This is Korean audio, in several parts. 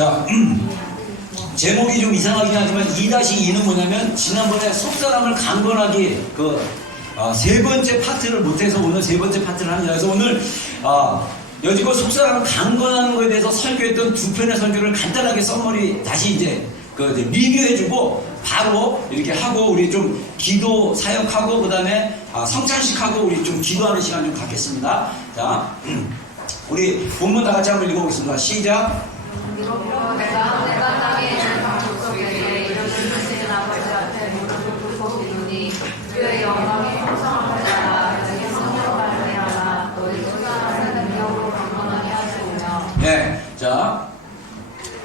자, 제목이 좀 이상하긴 하지만 2-2는 뭐냐면 지난번에 속사람을 강건하게 세 번째 파트를 못해서 오늘 세 번째 파트를 합니다. 그래서 오늘 여지껏 속사람을 강건하는 것에 대해서 설교했던 두 편의 설교를 간단하게 썸머리 다시 이제 리뷰해주고 바로 이렇게 하고 우리 좀 기도 사역하고 그 다음에 성찬식하고 우리 좀 기도하는 시간 좀 갖겠습니다. 자, 우리 본문 다 같이 한번 읽어보겠습니다. 시작. 네, 자,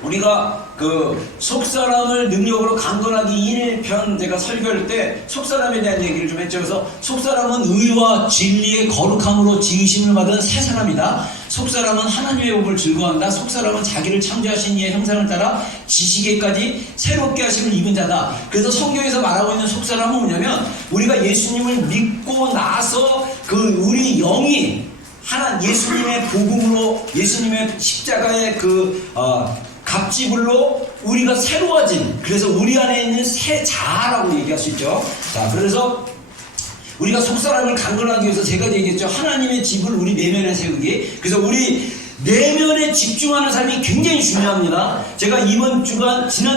우리가 속사람을 능력으로 강건하기 1편 제가 설교할 때 속사람에 대한 얘기를 좀 했죠. 그래서 속사람은 의와 진리의 거룩함으로 지으심을 받은 새 사람이다. 속사람은 하나님의 법을 즐거워한다. 속사람은 자기를 창조하신 이의 형상을 따라 지식에까지 새롭게 하심을 입은 자다. 그래서 성경에서 말하고 있는 속사람은 뭐냐면 우리가 예수님을 믿고 나서 우리 영이 예수님의 복음으로 예수님의 십자가의 갑지불로 우리가 새로워진, 그래서 우리 안에 있는 새 자아라고 얘기할 수 있죠. 자, 그래서 우리가 속사람을 강건하기 위해서 제가 얘기했죠. 하나님의 집을 우리 내면에 세우기. 그래서 우리 내면에 집중하는 삶이 굉장히 중요합니다. 제가 지난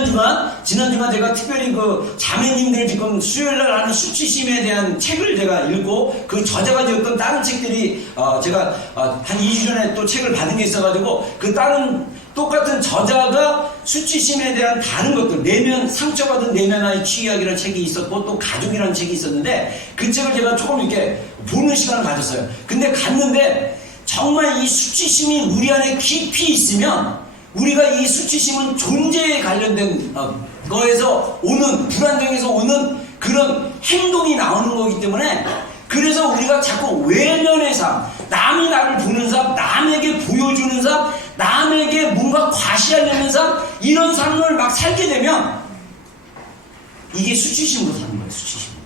주간 제가 특별히 자매님들 지금 수요일날 하는 수치심에 대한 책을 제가 읽고 그 저자가 지었던 다른 책들이 제가 한 2주 전에 또 책을 받은 게 있어가지고 그 다른 똑같은 저자가 수치심에 대한 다른 것들, 상처받은 내면의 치유학이라는 책이 있었고 또 가족이라는 책이 있었는데 그 책을 제가 조금 이렇게 보는 시간을 가졌어요. 근데 갔는데 정말 이 수치심이 우리 안에 깊이 있으면 우리가 이 수치심은 존재에 관련된 거에서 오는 불안정에서 오는 그런 행동이 나오는 거기 때문에 그래서 우리가 자꾸 외면의 삶, 남이 나를 보는 삶, 남에게 보여주는 삶, 남에게 뭔가 과시하려는 삶, 이런 삶을 막 살게 되면 이게 수치심으로 사는 거예요. 수치심으로.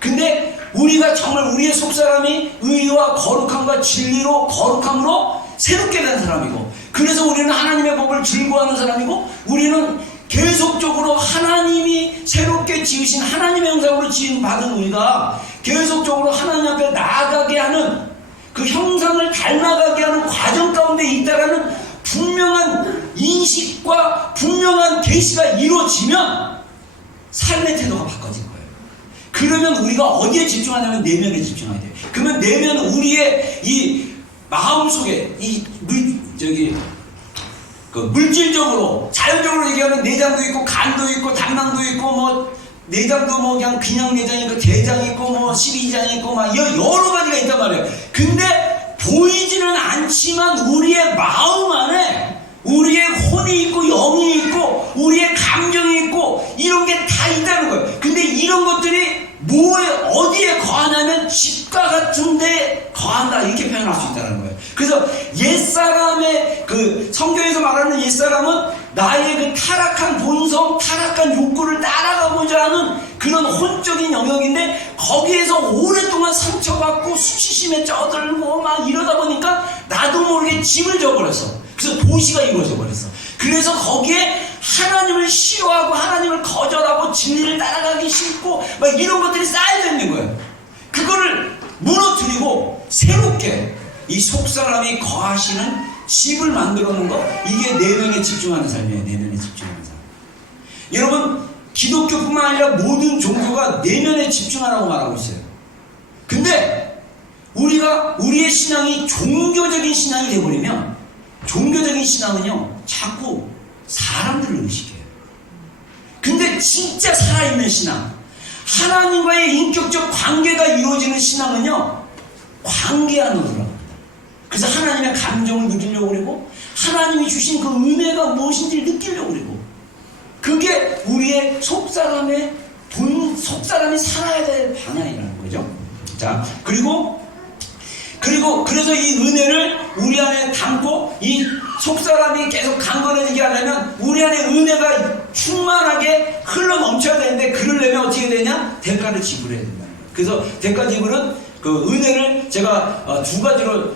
근데 우리가 정말 우리의 속사람이 의와 거룩함과 진리로 거룩함으로 새롭게 된 사람이고, 그래서 우리는 하나님의 법을 즐거워하는 사람이고, 우리는 계속적으로 하나님이 새롭게 지으신 하나님의 형상으로 지음받은 우리가 계속적으로 하나님 앞에 나아가게 하는 그 형상을 닮아가게 하는 과정 가운데 있다라는 분명한 인식과 분명한 계시가 이루어지면 삶의 태도가 바꿔진 거예요. 그러면 우리가 어디에 집중하냐면 내면에 집중해야 돼요. 그러면 내면은 우리의 이 마음속에 물질적으로 자연적으로 얘기하면 내장도 있고 간도 있고 담낭도 있고 내장도 그냥 내장이 있고 대장이 있고 12장이 있고 여러 가지가 있단 말이에요. 근데 보이지는 않지만 우리의 마음 안에 우리의 혼이 있고 영이 있고 우리의 감정이 있고 이런 게 다 있다는 거예요. 근데 이런 것들이 어디에 거하냐면 집과 같은 데 거한다, 이렇게 표현할 수 있다는 거예요. 그래서 옛사람의 성경에서 말하는 옛사람은 나의 타락한 본성, 타락한 욕구를 따라가고자 하는 그런 혼적인 영역인데 거기에서 오랫동안 상처받고 수치심에 쩌들고 이러다 보니까 나도 모르게 집을 져버렸어. 그래서 도시가 이루어져 버렸어. 그래서 거기에 하나님을 싫어하고 하나님을 거절하고 진리를 따라가기 싫고 이런 것들이 쌓여져 있는 거예요. 그거를 무너뜨리고 새롭게 이 속사람이 거하시는 집을 만들어 놓은 거, 이게 내면에 집중하는 삶이에요. 내면에 집중하는 삶. 여러분, 기독교뿐만 아니라 모든 종교가 내면에 집중하라고 말하고 있어요. 근데 우리의 신앙이 종교적인 신앙이 되어버리면, 종교적인 신앙은요 자꾸 사람들을 의식해요. 근데 진짜 살아있는 신앙, 하나님과의 인격적 관계가 이루어지는 신앙은요 관계 안으로 들어갑니다. 그래서 하나님의 감정을 누리려고 그러고 하나님이 주신 그 은혜가 무엇인지를 느끼려고 그러고, 그게 우리의 속사람이 살아야 될 방향이라는 거죠. 자, 그래서 이 은혜를 우리 안에 담고 이 속사람이 계속 강건해지게 하려면 우리 안에 은혜가 충만하게 흘러 넘쳐야 되는데, 그러려면 어떻게 되냐? 대가를 지불해야 된다. 그래서 대가 지불은 그 은혜를 제가 두 가지로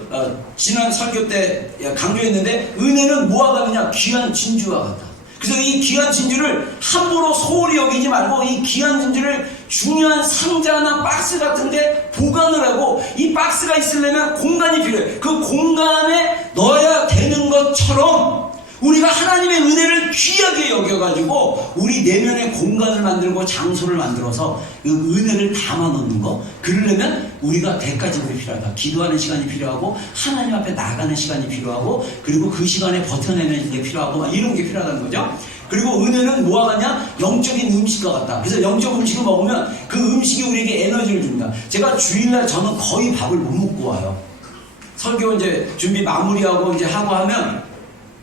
지난 설교 때 강조했는데, 은혜는 뭐와 같느냐? 귀한 진주와 같다. 그래서 이 귀한 진주를 함부로 소홀히 여기지 말고, 이 귀한 진주를 중요한 상자나 박스 같은데 보관을 하고, 이 박스가 있으려면 공간이 필요해. 그 공간에 넣어야 되는 것처럼 우리가 하나님의 은혜를 귀하게 여겨가지고 우리 내면의 공간을 만들고 장소를 만들어서 그 은혜를 담아 놓는 거, 그러려면 우리가 대가지불이 필요하다. 기도하는 시간이 필요하고, 하나님 앞에 나가는 시간이 필요하고, 그리고 그 시간에 버텨내는 게 필요하고, 이런 게 필요하다는 거죠. 그리고 은혜는 뭐와 같냐? 영적인 음식과 같다. 그래서 영적 음식을 먹으면 그 음식이 우리에게 에너지를 줍니다. 제가 주일날 저는 거의 밥을 못 먹고 와요. 설교 이제 준비 마무리하고 이제 하고 하면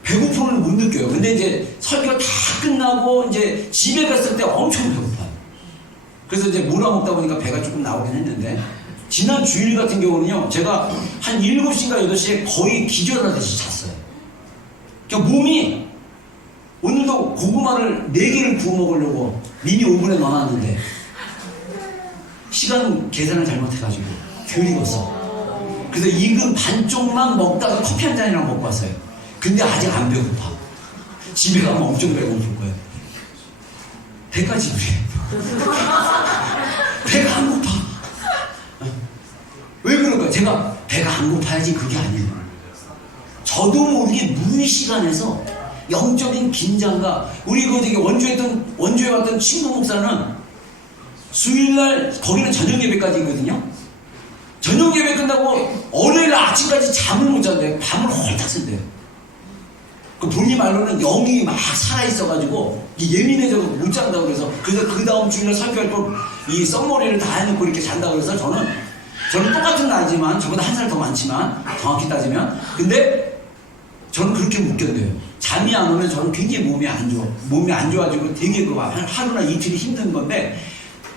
배고픔을 못 느껴요. 근데 이제 설교 다 끝나고 이제 집에 갔을 때 엄청 배고파요. 그래서 이제 몰아먹다 보니까 배가 조금 나오긴 했는데, 지난 주일 같은 경우는요, 제가 한 7시인가 8시에 거의 기절하듯이 잤어요. 그러니까 몸이, 오늘도 고구마를 4개를 구워 먹으려고 미니 오븐에 넣어놨는데 시간 계산을 잘못해가지고 덜 익었어. 그래서 익은 반쪽만 먹다가 커피 한 잔이랑 먹고 왔어요. 근데 아직 안 배고파. 집에 가면 엄청 배고플 거예요. 배까지불이에요. 배가 안 고파. 왜 그럴까요? 제가 배가 안 고파야지 그게 아니에요. 저도 모르게 무의식 안에서 영적인 긴장과, 우리 그 되게 원주에 왔던 친구 목사는 수요일날 거기는 저녁 예배까지거든요. 저녁 예배 끝나고 월요일 아침까지 잠을 못 잔대요. 밤을 홀딱 쓴대요. 그 본인 말로는 영이 막 살아있어가지고 예민해져서 못 잔다고 그래서 그 다음 주일날 설교할 때 이 썸머리를 다 해놓고 이렇게 잔다고 그래서 저는 똑같은 나이지만 저보다 한 살 더 많지만 정확히 따지면, 근데 저는 그렇게 못 견뎌요. 잠이 안 오면 저는 굉장히 몸이 안 좋아지고 되게 하루나 이틀이 힘든 건데,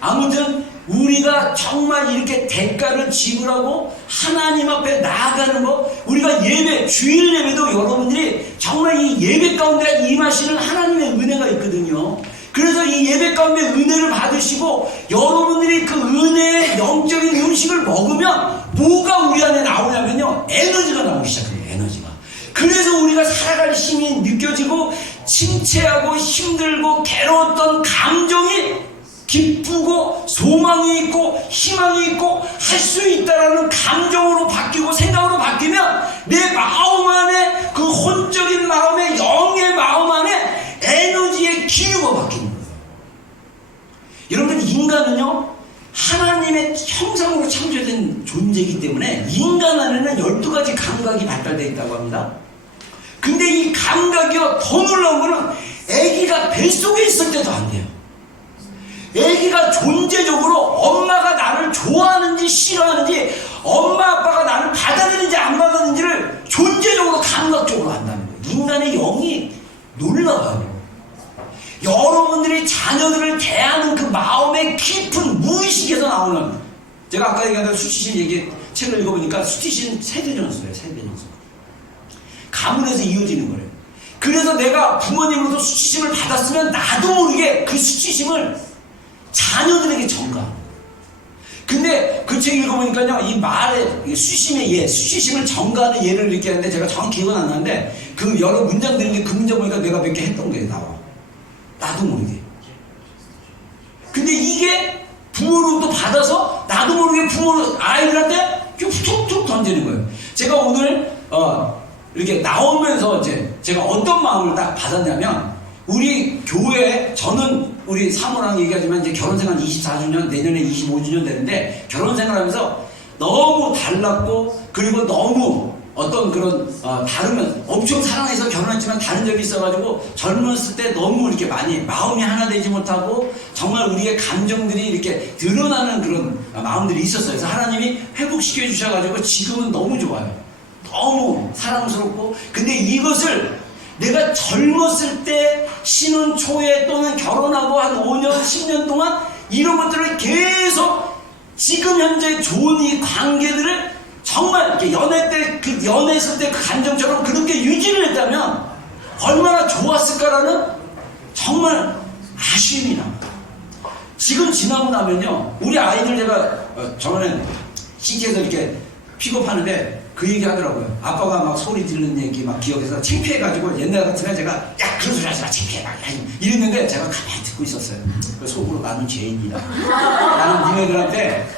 아무튼 우리가 정말 이렇게 대가를 지불하고 하나님 앞에 나아가는 거, 우리가 예배, 주일 예배도 여러분들이 정말 이 예배 가운데 임하시는 하나님의 은혜가 있거든요. 그래서 이 예배 가운데 은혜를 받으시고 여러분들이 그 은혜의 영적인 음식을 먹으면 뭐가 우리 안에 나오냐면요, 에너지가 나오기 시작해요. 에너지가. 그래서 우리가 살아갈 힘이 느껴지고, 침체하고 힘들고 괴로웠던 감정이 기쁘고 소망이 있고 희망이 있고 할 수 있다라는 감정으로 바뀌고 생각으로 바뀌면 내 마음 안에, 그 혼적인 마음에, 영의 마음 안에 에너지의 기류가 바뀌는 거예요. 여러분, 인간은요 하나님의 형상으로 창조된 존재이기 때문에 인간 안에는 12가지 감각이 발달되어 있다고 합니다. 근데 이 감각이요, 더 놀라운 거는 아기가 뱃속에 있을 때도 안 돼요. 아기가 존재적으로 엄마가 나를 좋아하는지 싫어하는지, 엄마 아빠가 나를 받아들이는지 안 받아들이는지를 존재적으로 감각적으로 안다는 거예요. 인간의 영이 놀라워요. 여러분들이 자녀들을 대하는 그 마음의 깊은 무의식에서 나오는, 제가 아까 얘기한 수치심 책을 읽어보니까 수치심 세대전수예요. 세대전수. 가문에서 이어지는 거예요. 그래서 내가 부모님으로부터 수치심을 받았으면 나도 모르게 그 수치심을 자녀들에게 전가. 근데 그 책 읽어보니까요, 이 말에 수치심을 전가하는 예를 이렇게 하는데 제가 정확히 기억은 안 나는데, 그 여러 문장들인데 그 문장 보니까 내가 몇 개 했던 게 나와. 나도 모르게. 근데 이게 부모로부터 받아서 나도 모르게 아이들한테 툭툭 던지는 거예요. 제가 오늘 이렇게 나오면서 이제 제가 어떤 마음을 딱 받았냐면, 우리 교회, 저는 우리 사모랑 얘기하지만 이제 결혼생활 24주년, 내년에 25주년 되는데, 결혼생활하면서 너무 달랐고, 그리고 너무 어떤 그런 다르면 엄청 사랑해서 결혼했지만 다른 점이 있어가지고 젊었을 때 너무 이렇게 많이 마음이 하나 되지 못하고 정말 우리의 감정들이 이렇게 드러나는 그런 마음들이 있었어요. 그래서 하나님이 회복시켜 주셔가지고 지금은 너무 좋아요. 너무 사랑스럽고. 근데 이것을 내가 젊었을 때 신혼 초에 또는 결혼하고 한 5년 10년 동안 이런 것들을 계속 지금 현재 좋은 이 관계들을 정말 이렇게 연애했을 때 그 감정처럼 그렇게 유지를 했다면 얼마나 좋았을까라는 정말 아쉬움이 납니다. 지금 지나고 나면요, 우리 아이들 제가 저번에 CT에서 이렇게 픽업하는데 그 얘기 하더라고요. 아빠가 막 소리 지르는 얘기 막 기억해서 창피해가지고 옛날 같으면 제가 야 그런 소리 하지 마 창피해 막 이랬는데 제가 가만히 듣고 있었어요. 속으로 나는 죄인이다. 나는 니네들한테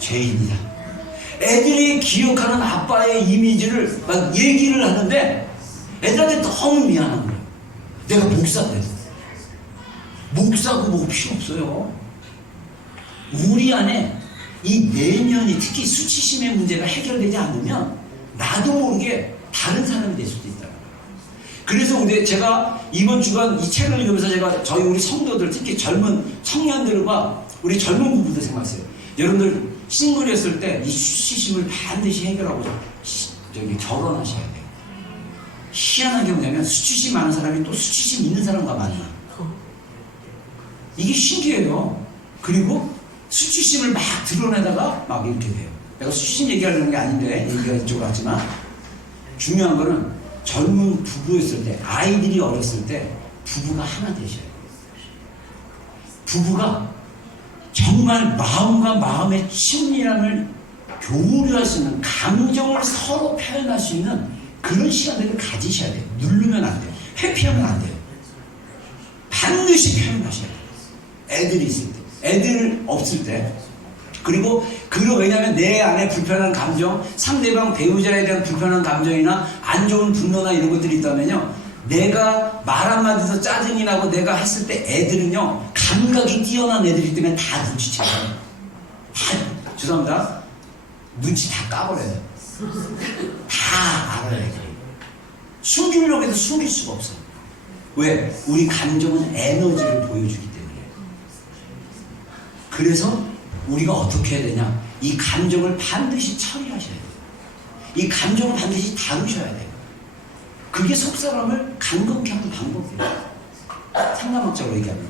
죄인이다. 애들이 기억하는 아빠의 이미지를 막 얘기를 하는데 애들한테 너무 미안한 거예요. 내가 목사인데 목사고 뭐고 필요 없어요. 우리 안에 이 내면이 특히 수치심의 문제가 해결되지 않으면 나도 모르게 다른 사람이 될 수도 있다. 그래서 근데 제가 이번 주간 이 책을 읽으면서 제가 저희 우리 성도들 특히 젊은 청년들과 우리 젊은 부부들 생각했어요. 여러분들 싱글이었을 때 이 수치심을 반드시 해결하고 결혼하셔야 돼요. 희한한 게 뭐냐면 수치심 많은 사람이 또 수치심 있는 사람과 만나. 이게 신기해요. 그리고 수치심을 막 드러내다가 막 이렇게 돼요. 내가 수치심 얘기하려는 게 아닌데 얘기가 이쪽으로 왔지만 중요한 거는 젊은 부부였을 때 아이들이 어렸을 때 부부가 하나 되셔야 돼요. 부부가 정말 마음과 마음의 친밀함을 교류할 수 있는 감정을 서로 표현할 수 있는 그런 시간들을 가지셔야 돼요. 누르면 안 돼요. 회피하면 안 돼요. 반드시 표현하셔야 돼요. 애들이 있을 때. 애들 없을 때. 그리고 왜냐하면 내 안에 불편한 감정, 상대방 배우자에 대한 불편한 감정이나 안 좋은 분노나 이런 것들이 있다면요, 내가 말 한마디에서 짜증이 나고 내가 했을 때 애들은요 감각이 뛰어난 애들이기 때문에 다 눈치채요. 죄송합니다. 눈치 다 까버려요. 다 알아야 돼요. 숨기려고 해도 숨길 수가 없어요. 왜? 우리 감정은 에너지를 보여주기 때문에. 그래서 우리가 어떻게 해야 되냐? 이 감정을 반드시 처리하셔야 돼요. 이 감정을 반드시 다루셔야 돼요. 그게 속사람을 강건케 하는 방법이에요. 상담학적으로 얘기하면.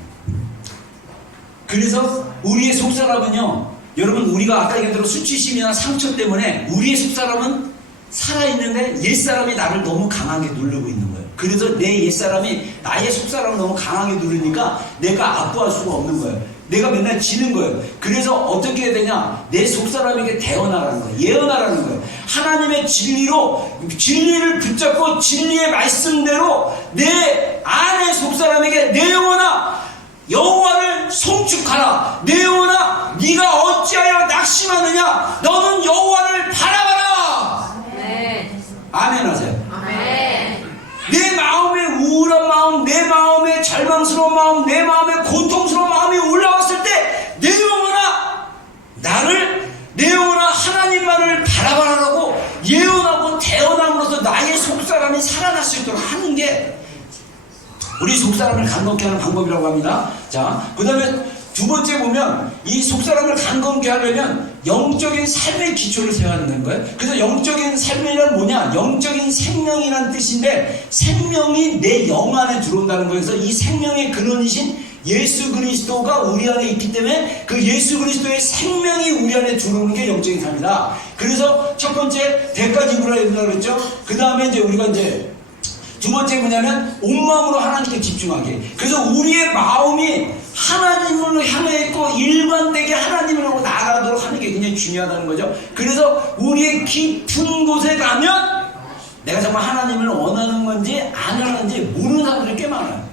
그래서 우리의 속사람은요, 여러분 우리가 아까 얘기한 대로 수치심이나 상처 때문에 우리의 속사람은 살아있는데 옛사람이 나를 너무 강하게 누르고 있는 거예요. 그래서 내 옛사람이 나의 속사람을 너무 강하게 누르니까 내가 압도할 수가 없는 거예요. 내가 맨날 지는 거예요. 그래서 어떻게 해야 되냐? 내 속사람에게 대언하라는 거예요. 예언하라는 거예요. 하나님의 진리를 붙잡고 진리의 말씀대로 내 안의 속사람에게 내 영혼아 여호와를 송축하라. 내 영혼아 네가 어찌하여 낙심하느냐? 너는 여호와를 바라봐라. 아멘 하세요. 아멘. 내 마음의 우울한 마음, 내 마음의 절망스러운 마음, 내 마음의 고통스러운 마음이 올라왔을 때 내 영혼아 하나님만을 바라봐라라고 예언하고 대언함으로써 나의 속사람이 살아날 수 있도록 하는 게 우리 속사람을 강건케 하는 방법이라고 합니다. 자, 그 다음에 두 번째 보면 이 속사람을 강건케 하려면 영적인 삶의 기초를 세워야 된다는 거예요. 그래서 영적인 삶이란 뭐냐? 영적인 생명이란 뜻인데 생명이 내 영 안에 들어온다는 거예요. 그래서 이 생명의 근원이신 예수 그리스도가 우리 안에 있기 때문에 그 예수 그리스도의 생명이 우리 안에 들어오는 게 영적인 삶이다. 그래서 첫 번째 대가 지불해야 된다고 그랬죠. 그 다음에 이제 우리가 이제 두 번째 뭐냐면 온 마음으로 하나님께 집중하기. 그래서 우리의 마음이 하나님을 향해 있고 일관되게 하나님을 하고 나아가도록 하는 게 굉장히 중요하다는 거죠. 그래서 우리의 깊은 곳에 가면 내가 정말 하나님을 원하는 건지 안 하는지 모르는 사람들이 꽤 많아요.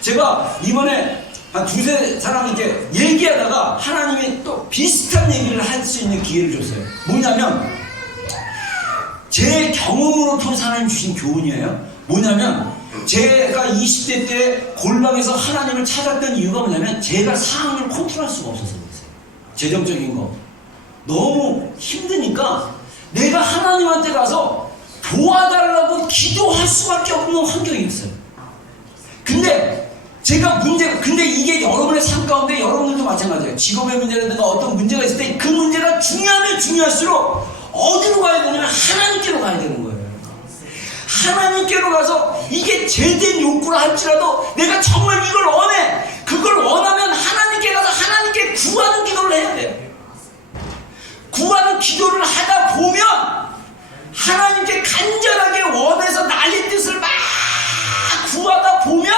제가 이번에 한 두세 사람 이렇게 얘기하다가 하나님이 또 비슷한 얘기를 할 수 있는 기회를 줬어요. 뭐냐면 제 경험으로 통해서 하나님 주신 교훈이에요. 뭐냐면 제가 20대 때 골방에서 하나님을 찾았던 이유가 뭐냐면 제가 상황을 컨트롤할 수가 없어서 그랬어요. 재정적인 거 너무 힘드니까 내가 하나님한테 가서 도와달라고 기도할 수밖에 없는 환경이었어요. 근데 이게 여러분의 삶 가운데 여러분들도 마찬가지예요. 직업의 문제라든가 어떤 문제가 있을 때 그 문제가 중요하면 중요할수록 어디로 가야 되냐면 하나님께로 가야 되는 거예요. 하나님께로 가서 이게 제된 욕구라 할지라도 내가 정말 이걸 원해. 그걸 원하면 하나님께 가서 하나님께 구하는 기도를 해야 돼요. 구하는 기도를 하다 보면 하나님께 간절하게 원해서 나의 뜻을 막 구하다 보면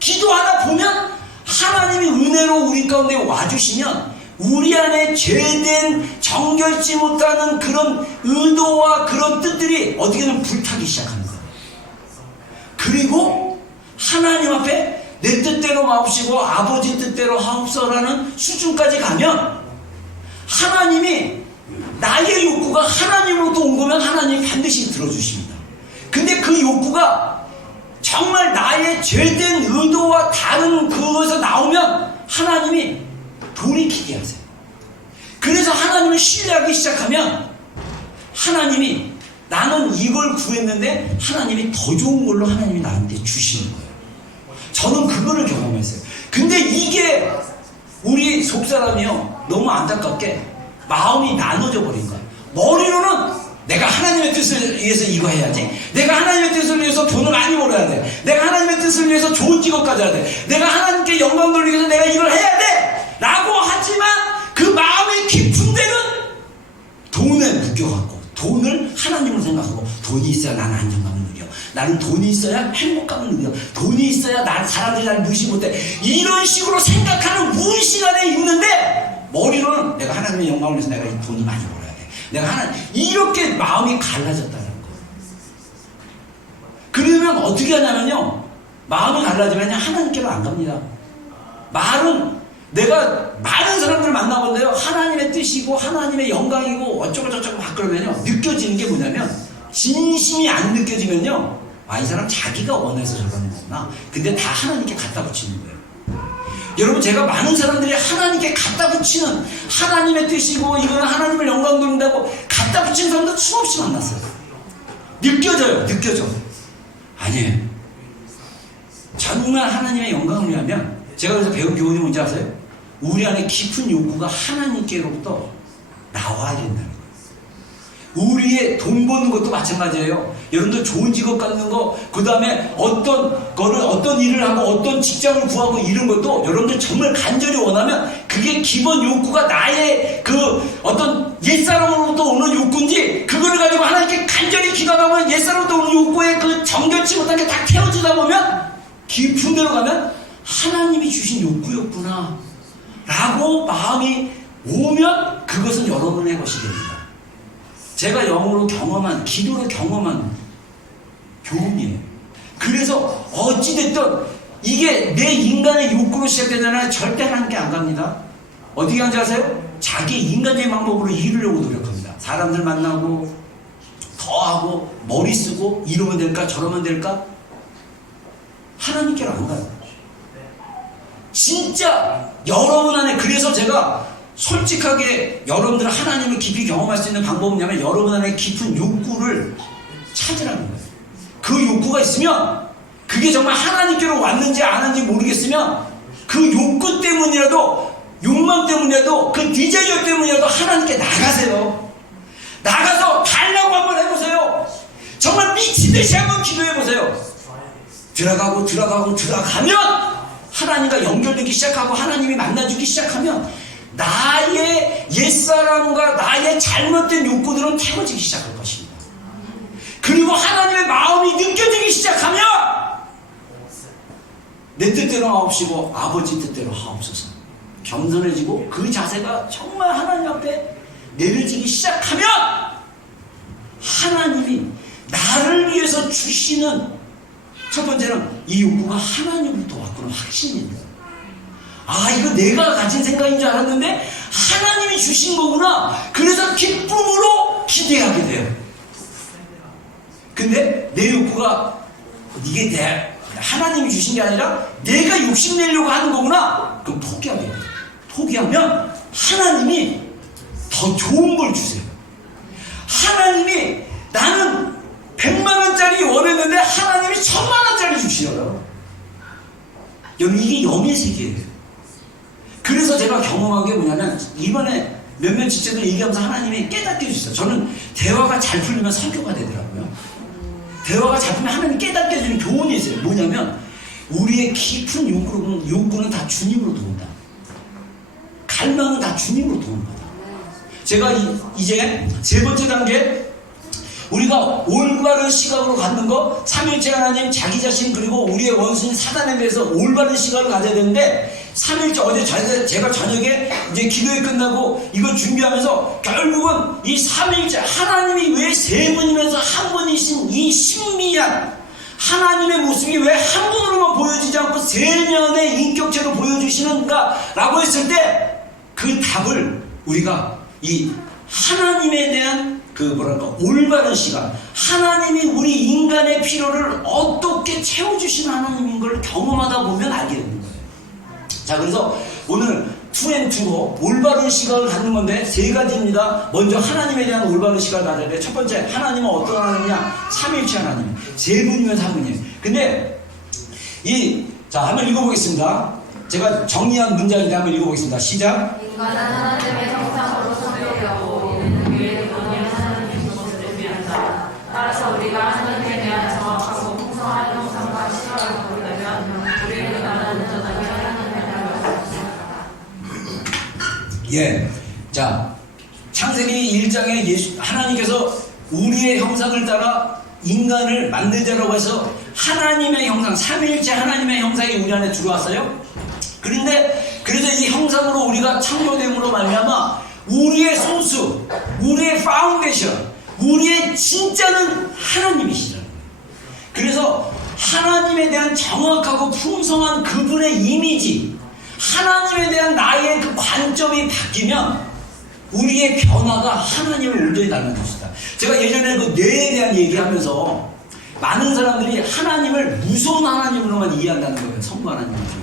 기도하다 보면 하나님이 은혜로 우리 가운데 와주시면 우리 안에 죄된 정결치 못하는 그런 의도와 그런 뜻들이 어떻게든 불타기 시작하는 거예요. 그리고 하나님 앞에 내 뜻대로 마옵시고 아버지 뜻대로 하옵소서라는 수준까지 가면 하나님이 나의 욕구가 하나님으로부터 온 거면 하나님이 반드시 들어주십니다. 근데 그 욕구가 정말 나의 죄된 의도와 다른 그것에서 나오면 하나님이 돌이키게 하세요. 그래서 하나님을 신뢰하기 시작하면 하나님이 나는 이걸 구했는데 하나님이 더 좋은 걸로 하나님이 나한테 주시는 거예요. 저는 그거를 경험했어요. 근데 이게 우리 속사람이요 너무 안타깝게 마음이 나눠져 버린 거예요. 머리로는 내가 하나님의 뜻을 위해서 이거 해야지, 내가 하나님의 뜻을 위해서 돈을 많이 벌어야 돼, 내가 하나님의 뜻을 위해서 좋은 직업 가져야 돼, 내가 하나님께 영광 돌리기 위해서 내가 이걸 해야 돼 라고 하지만 그 마음의 깊은 데는 돈에 묶여갖고 돈을 하나님으로 생각하고 돈이 있어야 나는 안정감을 누려, 나는 돈이 있어야 행복감을 누려, 돈이 있어야 나는 사람들이 나를 무시 못해, 이런 식으로 생각하는 무의식 안에 있는데 머리로는 내가 하나님의 영광을 위해서 내가 이 돈을 많이 벌어야 돼, 내가 하나님, 이렇게 마음이 갈라졌다는 거예요. 그러면 어떻게 하냐면요, 마음이 갈라지면 하나님께로 안 갑니다. 말은 내가 많은 사람들을 만나본데요, 하나님의 뜻이고 하나님의 영광이고 어쩌고 저쩌고 막 그러면요, 느껴지는 게 뭐냐면, 진심이 안 느껴지면요, 아, 이 사람 자기가 원해서 저러는 거구나. 근데 다 하나님께 갖다 붙이는 거예요. 여러분, 제가 많은 사람들이 하나님께 갖다 붙이는, 하나님의 뜻이고 이거는 하나님을 영광 돌린다고 갖다 붙이는 사람들 수없이 만났어요. 느껴져요. 느껴져. 아니에요. 정말 하나님의 영광을 위하면, 제가 그래서 배운 교훈이 뭔지 아세요? 우리 안에 깊은 욕구가 하나님께로부터 나와야 된다는 거예요. 우리의 돈 버는 것도 마찬가지예요. 여러분들 좋은 직업 갖는 거, 그 다음에 어떤 일을 하고 어떤 직장을 구하고 이런 것도 여러분들 정말 간절히 원하면 그게 기본 욕구가 나의 그 어떤 옛사람으로부터 오는 욕구인지, 그거를 가지고 하나님께 간절히 기도하면 옛사람으로부터 오는 욕구에 그 정결치 못한 게 다 태워지다 보면 깊은 데로 가면 하나님이 주신 욕구였구나 라고 마음이 오면 그것은 여러분의 것이 됩니다. 제가 영으로 경험한, 기도로 경험한 교훈이에요. 그래서 어찌됐든 이게 내 인간의 욕구로 시작되잖아요. 절대 하나님께 안 갑니다. 어떻게 하는지 아세요? 자기 인간적인 방법으로 이루려고 노력합니다. 사람들 만나고 더하고 머리 쓰고 이러면 될까 저러면 될까? 하나님께로 안 가요. 진짜 여러분 안에, 그래서 제가 솔직하게 여러분들 하나님을 깊이 경험할 수 있는 방법은 뭐냐면, 여러분 안에 깊은 욕구를 찾으라는 거예요. 그 욕구가 있으면, 그게 정말 하나님께로 왔는지 안 왔는지 모르겠으면 그 욕구 때문이라도, 욕망 때문이라도, 그 디자이어 때문이라도 하나님께 나가세요. 나가서 달라고 한번 해보세요. 정말 미치듯이 한번 기도해보세요. 들어가면 하나님과 연결되기 시작하고 하나님이 만나주기 시작하면 나의 옛사람과 나의 잘못된 욕구들은 태워지기 시작할 것입니다. 그리고 하나님의 마음이 느껴지기 시작하면 내 뜻대로 하옵시고 아버지 뜻대로 하옵소서, 겸손해지고 그 자세가 정말 하나님 앞에 내려지기 시작하면 하나님이 나를 위해서 주시는, 첫 번째는 이 욕구가 하나님부터 왔구나 확신입니다. 아, 이거 내가 가진 생각인 줄 알았는데 하나님이 주신 거구나. 그래서 기쁨으로 기대하게 돼요. 근데 내 욕구가 이게 하나님이 주신 게 아니라 내가 욕심내려고 하는 거구나. 그럼 포기하게 돼요. 포기하면 하나님이 더 좋은 걸 주세요. 하나님이, 나는 100만원짜리 원했는데 하나님이 1000만원짜리 주시더라고요. 여러분, 이게 영의 세계예요. 그래서 제가 경험한 게 뭐냐면, 이번에 몇몇 지체들 얘기하면서 하나님이 깨닫게 해주셨어요. 저는 대화가 잘 풀리면 설교가 되더라고요. 대화가 잘 풀리면 하나님이 깨닫게 해주는 교훈이 있어요. 뭐냐면, 우리의 깊은 욕구는 다 주님으로 도운다. 갈망은 다 주님으로 도운 거다. 제가 이제 세 번째 단계, 우리가 올바른 시각으로 갖는 거, 삼일째 하나님, 자기 자신, 그리고 우리의 원수인 사단에 대해서 올바른 시각을 가져야 되는데, 삼일째 어제 제가 저녁에 이제 기도회 끝나고 이걸 준비하면서 결국은 이 삼일째 하나님이 왜 세 분이면서 한 분이신 이 신비한 하나님의 모습이 왜 한 분으로만 보여지지 않고 세 면의 인격체로 보여주시는가 라고 했을 때 그 답을 우리가 이 하나님에 대한 그 뭐랄까 올바른 시각, 하나님이 우리 인간의 필요를 어떻게 채워주시는 하나님인 걸 경험하다 보면 알게 되는 거예요. 자, 그래서 오늘 2&2로 올바른 시각을 갖는 건데 세 가지입니다. 먼저 하나님에 대한 올바른 시각을 가져야 돼. 첫 번째, 하나님은 어떤 하나님이냐? 삼일체 하나님, 세 분이면 한 분이에요. 근데 자, 한번 읽어보겠습니다. 제가 정리한 문장인데 한번 읽어보겠습니다. 시작. 인간은 하나님의 형상으로 창조되었고 이는 그의 본연의 하나님의 모습을 비한다. 따라서 우리가 하나님에 대한 정확하고 풍성한 형상과 시각을 보려면 우리는 나는 온전하게 하나님을 닮아야 예. 자, 창세기 1장에 하나님께서 우리의 형상을 따라 인간을 만들자라고 해서 하나님의 형상, 삼위일체 하나님의 형상이 우리 안에 들어왔어요. 그래서 이 형상으로 우리가 창조됨으로 말미암아 우리의 소스, 우리의 파운데이션, 우리의 진짜는 하나님이시잖아요. 그래서 하나님에 대한 정확하고 풍성한 그분의 이미지, 하나님에 대한 나의 그 관점이 바뀌면 우리의 변화가 하나님을 온전히 닮아줄 수 있다. 제가 예전에 그 뇌에 대한 얘기하면서 많은 사람들이 하나님을 무서운 하나님으로만 이해한다는 거예요. 성부 하나님을 중에.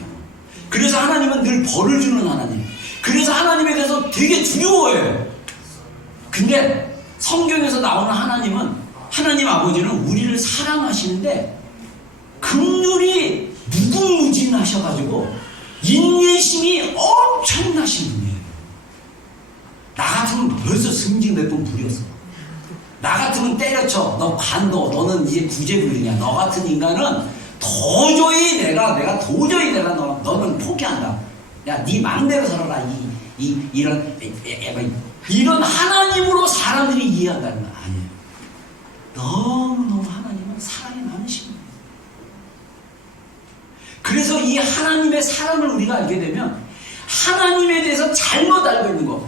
그래서 하나님은 늘 벌을 주는 하나님. 그래서 하나님에 대해서 되게 두려워해요. 근데 성경에서 나오는 하나님은, 하나님 아버지는 우리를 사랑하시는데 긍휼이 무궁무진하셔가지고 인내심이 엄청나신 분이에요. 나 같으면 벌써 승질 몇 번 부렸어. 나 같으면 때려쳐. 너 관둬. 너는 이제 구제불능이야. 너 같은 인간은 도저히 내가 도저히 너는 포기한다. 야, 네 마음대로 살아라. 이런 하나님으로 사람들이 이해한다는 건 아니에요. 너무너무 하나님은 사랑이 많으신 거예요. 그래서 이 하나님의 사랑을 우리가 알게 되면 하나님에 대해서 잘못 알고 있는 거.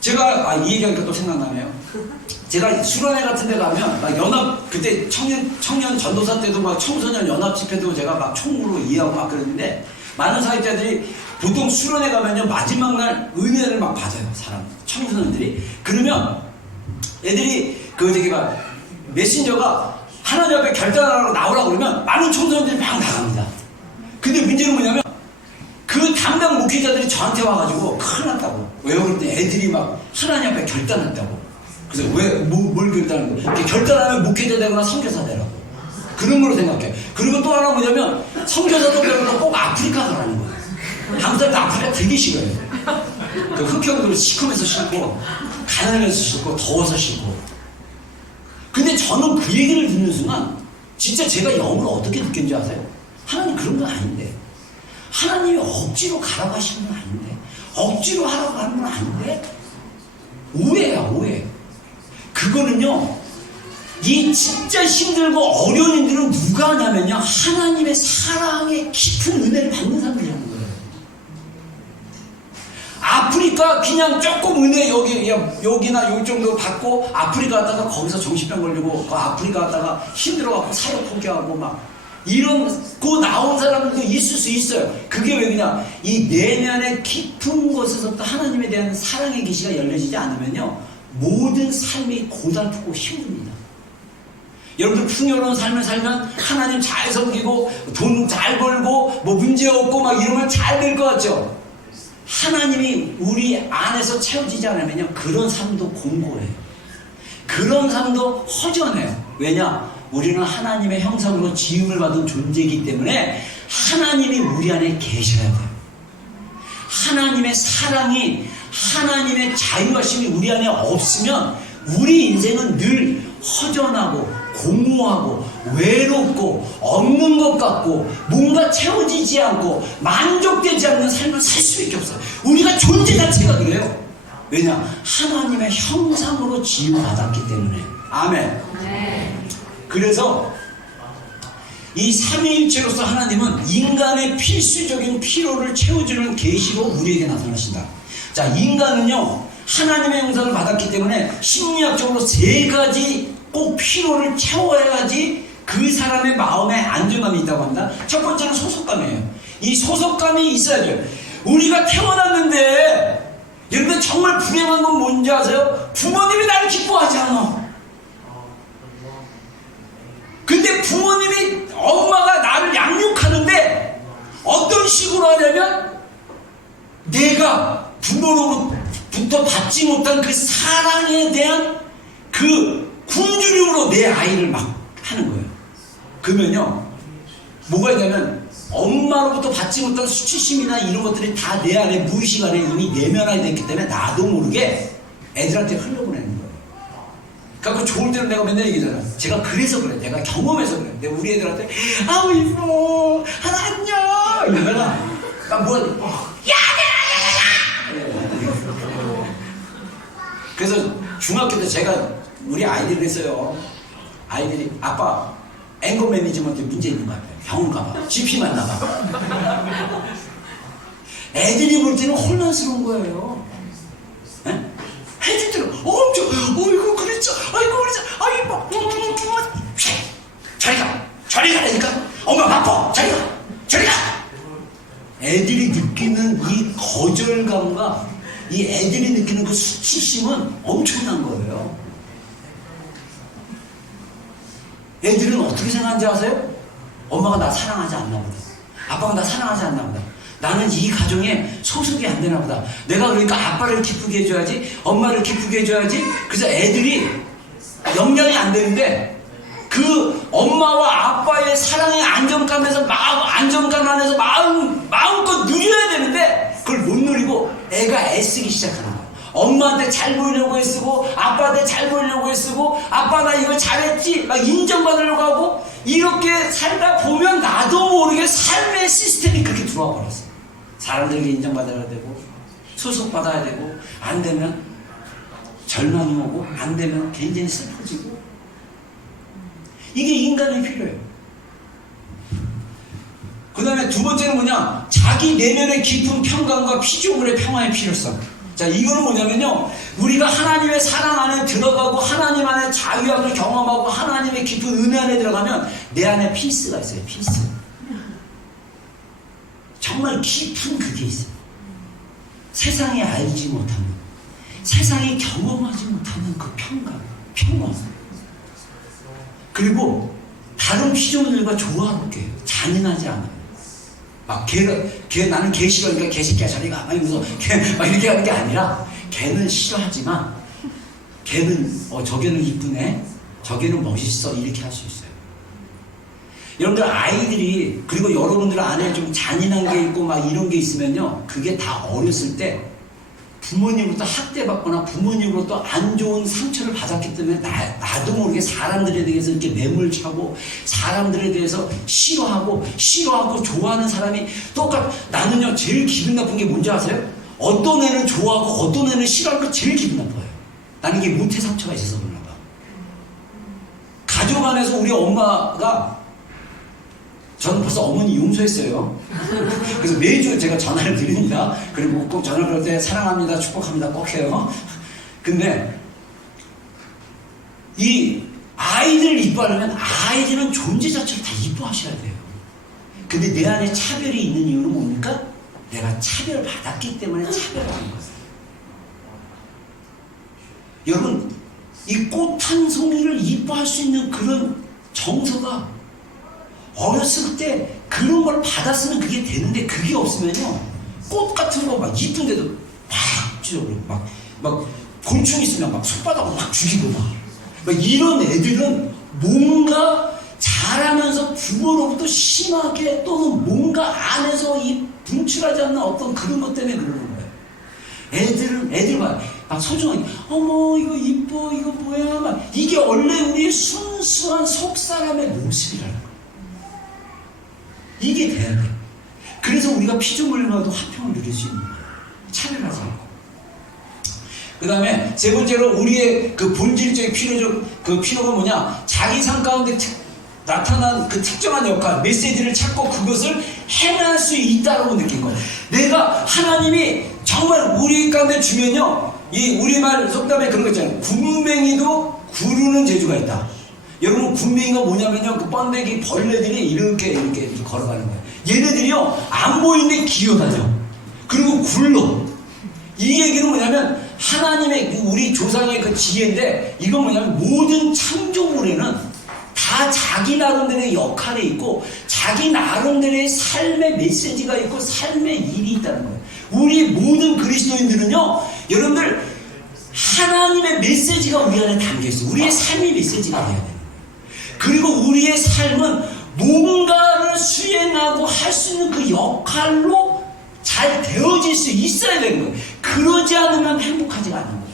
제가 이 얘기하니까 또 생각나네요. 제가 수련회 같은 데 가면 막 그때 청년 전도사 때도 막 청소년 연합 집회도 제가 막 총으로 이해하고 막 그랬는데, 많은 사역자들이 보통 수련회 가면요 마지막 날 은혜를 막 받아요. 청소년들이. 그러면 애들이 메신저가 하나님 앞에 결단하라고 나오라고 그러면 많은 청소년들이 막 나갑니다. 근데 문제는 뭐냐면 그 담당 목회자들이 저한테 와가지고 큰일 났다고. 왜요? 그랬더니 애들이 막 하나님 앞에 결단했다고. 그래서 뭘 결단하는 거야? 결단하면 목회자 되거나 선교사 되라고. 그런 걸로 생각해. 그리고 또 하나 뭐냐면 선교사도 되거나 꼭 아프리카 가라는 거예요. 한국 사람들 아프리카 되게 싫어해요. 그 흑형들을 시커면서 싫고, 가난해서 싫고, 더워서 싫고. 근데 저는 그 얘기를 듣는 순간 진짜 제가 영으로 어떻게 느꼈는지 아세요? 하나님 그런 건 아닌데, 하나님이 억지로 가라고 하시는 건 아닌데, 억지로 하라고 하는 건 아닌데, 오해야, 오해. 그거는요, 이 진짜 힘들고 어려운 일들은 누가 하냐면요, 하나님의 사랑의 깊은 은혜를 받는 사람들이라는 거예요. 아프리카 그냥 조금 은혜 여기나 요 정도 받고 아프리카 갔다가 거기서 정신병 걸리고 그 아프리카 갔다가 힘들어갖고 사역 포기하고 막 이런 나온 사람들도 있을 수 있어요. 그게 왜 그냥 이 내면의 깊은 곳에서부터 하나님에 대한 사랑의 계시가 열려지지 않으면요, 모든 삶이 고달프고 힘듭니다. 여러분들 풍요로운 삶을 살면 하나님 잘 섬기고 돈 잘 벌고 뭐 문제 없고 막 이러면 잘 될 것 같죠? 하나님이 우리 안에서 채워지지 않으면요, 그런 삶도 공고해요. 그런 삶도 허전해요. 왜냐? 우리는 하나님의 형상으로 지음을 받은 존재이기 때문에 하나님이 우리 안에 계셔야 돼요. 하나님의 사랑이, 하나님의 자유하심이 우리 안에 없으면 우리 인생은 늘 허전하고 공허하고 외롭고 없는 것 같고 뭔가 채워지지 않고 만족되지 않는 삶을 살 수밖에 없어요. 우리가 존재 자체가 그래요. 왜냐? 하나님의 형상으로 지음받았기 때문에. 아멘. 네. 그래서 이 삼위일체로서 하나님은 인간의 필수적인 필요를 채워주는 계시로 우리에게 나타나신다. 자, 인간은요 하나님의 형상을 받았기 때문에 심리학적으로 세 가지 꼭 필요를 채워야지 그 사람의 마음에 안정감이 있다고 합니다. 첫 번째는 소속감이에요. 이 소속감이 있어야죠. 우리가 태어났는데 여러분 정말 불행한 건 뭔지 아세요? 부모님이 나를 기뻐하지 않아. 근데 부모님이 엄마가 나를 양육하는데 어떤 식으로 하냐면 내가 부모로부터 받지 못한 그 사랑에 대한 그 굶주림으로 내 아이를 막 하는 거예요. 그러면요 뭐가 있냐면 엄마로부터 받지 못한 수치심이나 이런 것들이 다 내 안에 무의식 안에 이미 내면화되어 있기 때문에 나도 모르게 애들한테 흘려보내는 거예요. 그러니까 그 좋을 때는 내가 맨날 얘기하잖아. 제가 그래서 그래. 내가 경험해서 그래. 내가 우리 애들한테 아우 이뻐 하나 안녕 이러다가 막 뭐 야야야야야 그래서 중학교 때 제가 우리 아이들이 그랬어요. 아이들이 아빠 앵거 매니지먼트에 문제 있는 거 같아요. 병원 가봐. GP만 나가. 애들이 볼 때는 혼란스러운 거예요. 에? 애들 때는 엄청 어이구 그랬죠. 아이고 그랬죠. 아이고 저리 가. 저리 가라니까. 엄마 바빠. 저리 가. 저리 가. 애들이 느끼는 이 거절감과 이 애들이 느끼는 그 수치심은 엄청난 거예요. 애들은 어떻게 생각하는지 아세요? 엄마가 나 사랑하지 않나 보다. 아빠가 나 사랑하지 않나 보다. 나는 이 가정에 소속이 안 되나 보다. 내가 그러니까 아빠를 기쁘게 해줘야지, 엄마를 기쁘게 해줘야지. 그래서 애들이 영향이 안 되는데 그 엄마와 아빠의 사랑의 안정감에서 안정감 안에서 마음껏 누려야 되는데 그걸 못 누리고 애가 애쓰기 시작하는 거야. 엄마한테 잘 보이려고 애쓰고 아빠한테 잘 보이려고 애쓰고 아빠 나 이거 잘했지 막 인정받으려고 하고 이렇게 살다 보면 나도 모르게 삶의 시스템이 그렇게 들어와 버렸어. 사람들에게 인정받아야 되고 소속받아야 되고 안 되면 절망이 오고 안 되면 굉장히 슬퍼지고 이게 인간의 필요예요. 그 다음에 두 번째는 뭐냐? 자기 내면의 깊은 평강과 피조물의 평화의 필요성. 자, 이거는 뭐냐면요, 우리가 하나님의 사랑 안에 들어가고 하나님 안에 자유함을 경험하고 하나님의 깊은 은혜 안에 들어가면 내 안에 피스가 있어요. 피스. 정말 깊은 그게 있어요. 세상에 알지 못하는, 세상에 경험하지 못하는 그 평강, 평화. 그리고 다른 피조물들과 조화롭게 해요. 잔인하지 않아요. 막 나는 개 싫어하니까 개새끼야 저리 가 막 이러면서 막 이렇게 하는 게 아니라 개는 싫어하지만 개는 저게는 이쁘네 저게는 멋있어 이렇게 할 수 있어요. 여러분들 아이들이 그리고 여러분들 안에 좀 잔인한 게 있고 막 이런 게 있으면요 그게 다 어렸을 때 부모님으로부터 학대받거나 부모님으로부터 안 좋은 상처를 받았기 때문에 나도 모르게 사람들에 대해서 이렇게 매몰차고 사람들에 대해서 싫어하고 좋아하는 사람이 나는요 제일 기분 나쁜 게 뭔지 아세요? 어떤 애는 좋아하고 어떤 애는 싫어하는 거 제일 기분 나빠요. 나는 이게 모태 상처가 있어서 그런가 봐. 가족 안에서 우리 엄마가 저는 벌써 어머니 용서했어요. 그래서 매주 제가 전화를 드립니다. 그리고 꼭 전화를 걸 때 사랑합니다, 축복합니다 꼭 해요. 근데 이 아이들을 이뻐하려면 아이들은 존재 자체를 다 이뻐하셔야 돼요. 근데 내 안에 차별이 있는 이유는 뭡니까? 내가 차별을 받았기 때문에 차별을 하는 거예요. 여러분 이 꽃 한 송이를 이뻐할 수 있는 그런 정서가 어렸을 때 그런 걸 받았으면 그게 되는데 그게 없으면요 꽃 같은 거 막 이쁜데도 막 찢어버리고 막 곤충 있으면 막 손바닥으로 막 죽이고 막 이런 애들은 뭔가 자라면서 부모로부터 심하게 또는 뭔가 안에서 이 분출하지 않는 어떤 그런 것 때문에 그러는 거예요. 애들 막 소중하게 어머 이거 이뻐 이거 뭐야 막 이게 원래 우리의 순수한 속사람의 모습이라는 거예요. 이게 돼야 돼. 그래서 우리가 피조물과도 화평을 누릴 수 있는 거예요. 차별하지 않고. 그 다음에 세 번째로 우리의 그 본질적인 필요가 뭐냐? 자기 삶 가운데 나타난 그 특정한 역할, 메시지를 찾고 그것을 해낼 수 있다고 느낀 거예요. 내가 하나님이 정말 우리 가운데 주면요, 이 우리말 속담에 그런 거 있잖아요. 군뱅이도 구르는 재주가 있다. 여러분, 군뱅이가 뭐냐면요, 그 번데기 벌레들이 이렇게 걸어가는 거예요. 얘네들이요, 안 보이는데 기어다녀. 그리고 굴러. 이 얘기는 뭐냐면 하나님의 우리 조상의 그 지혜인데, 이건 뭐냐면 모든 창조물에는 다 자기 나름대로의 역할이 있고 자기 나름대로의 삶의 메시지가 있고 삶의 일이 있다는 거예요. 우리 모든 그리스도인들은요, 여러분들 하나님의 메시지가 우리 안에 담겨있어요. 우리의 삶의 메시지가 돼야 돼요. 그리고 우리의 삶은 뭔가를 수행하고 할 수 있는 그 역할로 잘 되어질 수 있어야 되는 거예요. 그러지 않으면 행복하지가 않는 거예요.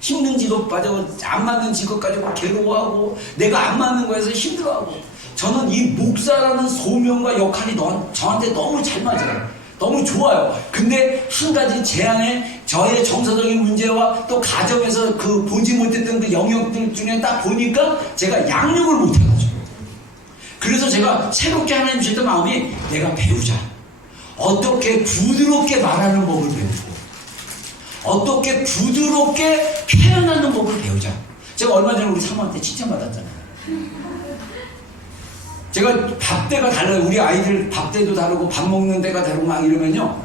힘든 직업 가지고 안 맞는 직업 가지고 괴로워하고 내가 안 맞는 거에서 힘들어하고. 저는 이 목사라는 소명과 역할이 저한테 너무 잘 맞아요. 너무 좋아요. 근데 한 가지 제 안에 저의 정서적인 문제와 또 가정에서 그 보지 못했던 그 영역들 중에 딱 보니까 제가 양육을 못해가지고, 그래서 제가 새롭게 하나님 주셨던 마음이 내가 배우자. 어떻게 부드럽게 말하는 법을 배우고 어떻게 부드럽게 표현하는 법을 배우자. 제가 얼마 전에 우리 사모한테 칭찬받았잖아요. 제가 밥때가 달라요. 우리 아이들 밥때도 다르고 밥 먹는 데가 다르고 막 이러면요,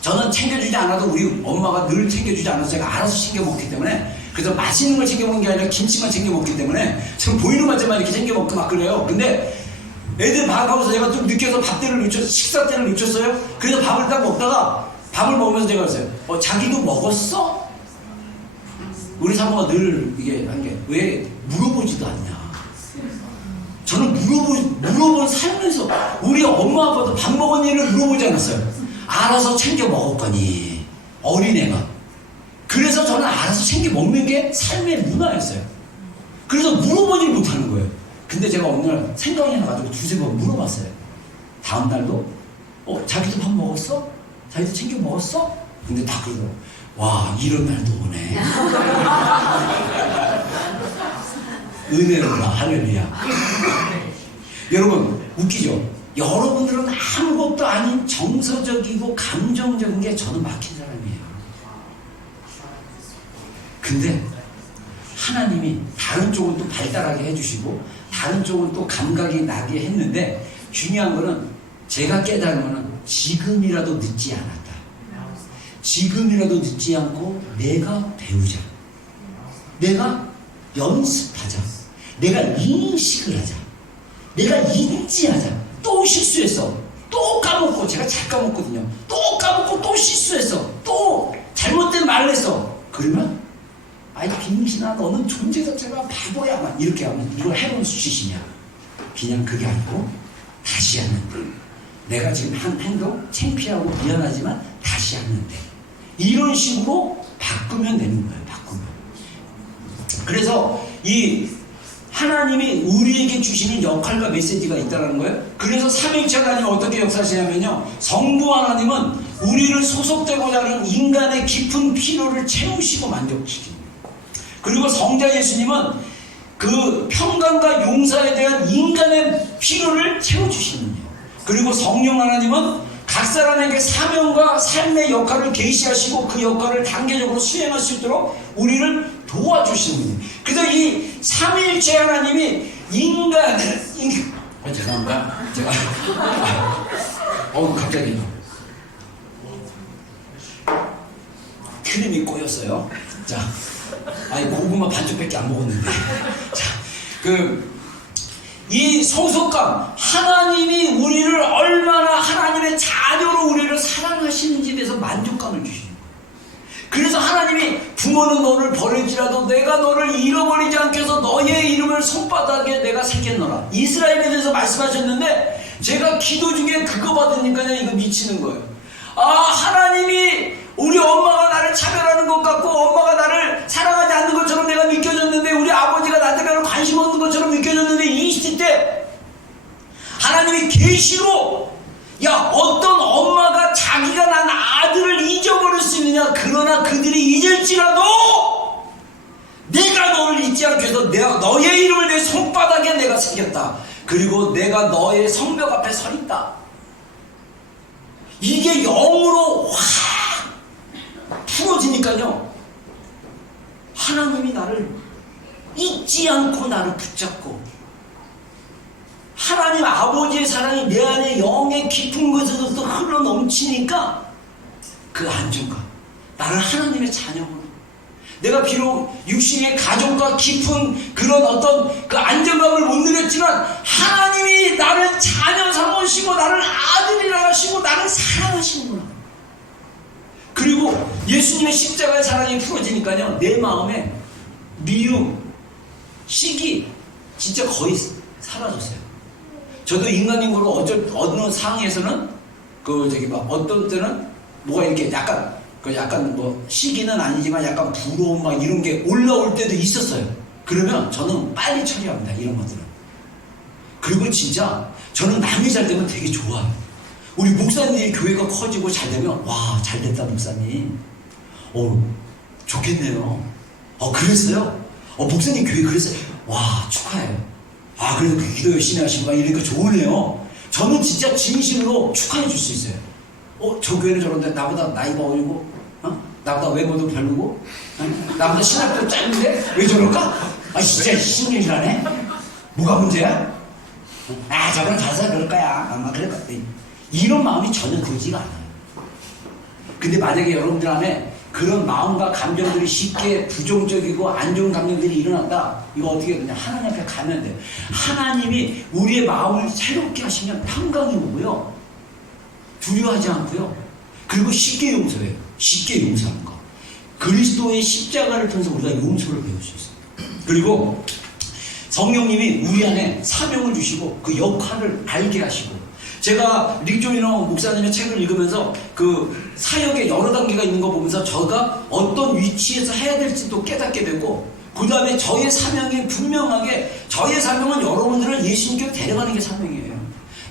저는 챙겨주지 않아도 우리 엄마가 늘 챙겨주지 않아서 제가 알아서 챙겨 먹기 때문에, 그래서 맛있는 걸 챙겨 먹는 게 아니라 김치만 챙겨 먹기 때문에 지금 보이는 것만 이렇게 챙겨 먹고 막 그래요. 근데 애들 밥하고서 제가 좀 늦게서 식사 때를 놓쳤어요. 그래서 밥을 딱 먹다가 밥을 먹으면서 제가 그랬어요. 자기도 먹었어? 우리 사모가 늘 이게 한 게, 왜 물어보지도 않냐. 저는 물어본 살면서 우리 엄마 아빠도 밥 먹었니를 물어보지 않았어요. 알아서 챙겨 먹었거니, 어린애가. 그래서 저는 알아서 챙겨 먹는 게 삶의 문화였어요. 그래서 물어보지 못하는 거예요. 근데 제가 어느 날 생각이 나가지고 두세 번 물어봤어요. 다음 날도 자기도 밥 먹었어? 자기도 챙겨 먹었어? 근데 다 그러더라고. 와, 이런 날도 오네. 은혜로다. 할렐루야. 여러분, 웃기죠? 여러분들은 아무것도 아닌 정서적이고 감정적인 게 저는 막힌 사람이에요. 근데 하나님이 다른 쪽은 또 발달하게 해주시고 다른 쪽은 또 감각이 나게 했는데, 중요한 거는 제가 깨달은 거는 지금이라도 늦지 않았다. 지금이라도 늦지 않고 내가 배우자. 내가 연습하자. 내가 인식을 하자. 내가 인지하자. 또 실수했어. 또 까먹고, 제가 잘 까먹거든요. 또 까먹고 또 실수했어. 또 잘못된 말을 했어. 그러면 아이 빙신아, 너는 존재 자체가 바보야. 막 이렇게 하면 이걸 해본 수치시냐. 그냥 그게 아니고 다시 하는데, 내가 지금 한 행동 창피하고 미안하지만 다시 하는데, 이런 식으로 바꾸면 되는 거예요. 바꾸면. 그래서 이 하나님이 우리에게 주시는 역할과 메시지가 있다는 거예요. 그래서 삼위일체 하나님은 어떻게 역사하시냐면요, 성부 하나님은 우리를 소속되고자 하는 인간의 깊은 필요를 채우시고 만족시킵니다. 그리고 성자 예수님은 그 평강과 용서에 대한 인간의 필요를 채워주시는 거예요. 그리고 성령 하나님은 각 사람에게 사명과 삶의 역할을 계시하시고 그 역할을 단계적으로 수행할 수 있도록 우리를 도와주시는 거예요. 그래서 이 삼위일체 하나님이 인간을 죄송합니다. 제가 갑자기 크림이 꼬였어요. 자, 고구마 반쪽밖에 안 먹었는데. 자, 이 소속감, 하나님이 우리를 얼마나 하나님의 자녀로 우리를 사랑하시는지에 대해서 만족감을 주시는 거예요. 그래서 하나님이 부모는 너를 버릴지라도 내가 너를 잃어버리지 않게 해서 너의 이름을 손바닥에 내가 새겼노라. 이스라엘에 대해서 말씀하셨는데, 제가 기도 중에 그거 받으니까요, 이거 미치는 거예요. 하나님이 우리 엄마가 나를 차별하는 것 같고 엄마가 나를 사랑하지 않는 것처럼 내가 느껴졌는데, 우리 아버지가 나한테 별로 관심 없는 것처럼 느껴졌는데, 이 시대 하나님이 계시로, 어떤 엄마가 자기가 난 아들을 잊어버릴 수 있느냐. 그러나 그러나 그들이 잊을지라도 내가 너를 잊지 않게 해서 내가 너의 이름을 내 손바닥에 내가 새겼다. 그리고 내가 너의 성벽 앞에 서 있다. 이게 영으로 확 풀어지니까요, 하나님이 나를 잊지 않고 나를 붙잡고, 하나님 아버지의 사랑이 내 안에 영의 깊은 곳에서부터 흘러 넘치니까 그 안정감, 나를 하나님의 자녀로, 내가 비록 육신의 가정과 깊은 그런 어떤 그 안정감을 못 누렸지만 하나님이 나를 자녀 삼으시고 나를 아들이라 하시고 나를 사랑하시는구나. 그리고 예수님의 십자가의 사랑이 풀어지니까요, 내 마음에 미움, 시기 진짜 거의 사라졌어요. 저도 인간적으로 어느 상황에서는 어떤 때는 뭐가 이렇게 약간 뭐 시기는 아니지만 약간 부러움 막 이런 게 올라올 때도 있었어요. 그러면 저는 빨리 처리합니다, 이런 것들은. 그리고 진짜 저는 남이 잘 되면 되게 좋아요. 우리 목사님이 교회가 커지고 잘 되면, 와, 잘 됐다 목사님, 좋겠네요. 그랬어요? 목사님 교회 그랬어요? 와, 축하해요. 그래도 그 기도 열심히 하시고 막 이러니까 좋으네요. 저는 진짜 진심으로 축하해 줄 수 있어요. 저 교회는 저런데 나보다 나이가 어리고, 나보다 외모도 별로고, 나보다 신학도 짧은데 왜 저럴까? 진짜 신경질하네. 뭐가 문제야? 저건 가서 그럴 거야. 아마 그럴 거야. 이런 마음이 전혀 들지가 않아요. 근데 만약에 여러분들 안에 그런 마음과 감정들이 쉽게 부정적이고 안 좋은 감정들이 일어난다, 이거 어떻게 되냐? 하나님 앞에 가면 돼요. 하나님이 우리의 마음을 새롭게 하시면 평강이 오고요, 두려워하지 않고요, 그리고 쉽게 용서해요. 쉽게 용서하는 거. 그리스도의 십자가를 통해서 우리가 용서를 배울 수 있어요. 그리고 성령님이 우리 안에 사명을 주시고 그 역할을 알게 하시고, 제가 릭조이너 목사님의 책을 읽으면서 그 사역의 여러 단계가 있는 거 보면서 저가 어떤 위치에서 해야 될지도 깨닫게 되고, 그 다음에 저의 사명이 분명하게, 저의 사명은 여러분들을 예수님께 데려가는 게 사명이에요.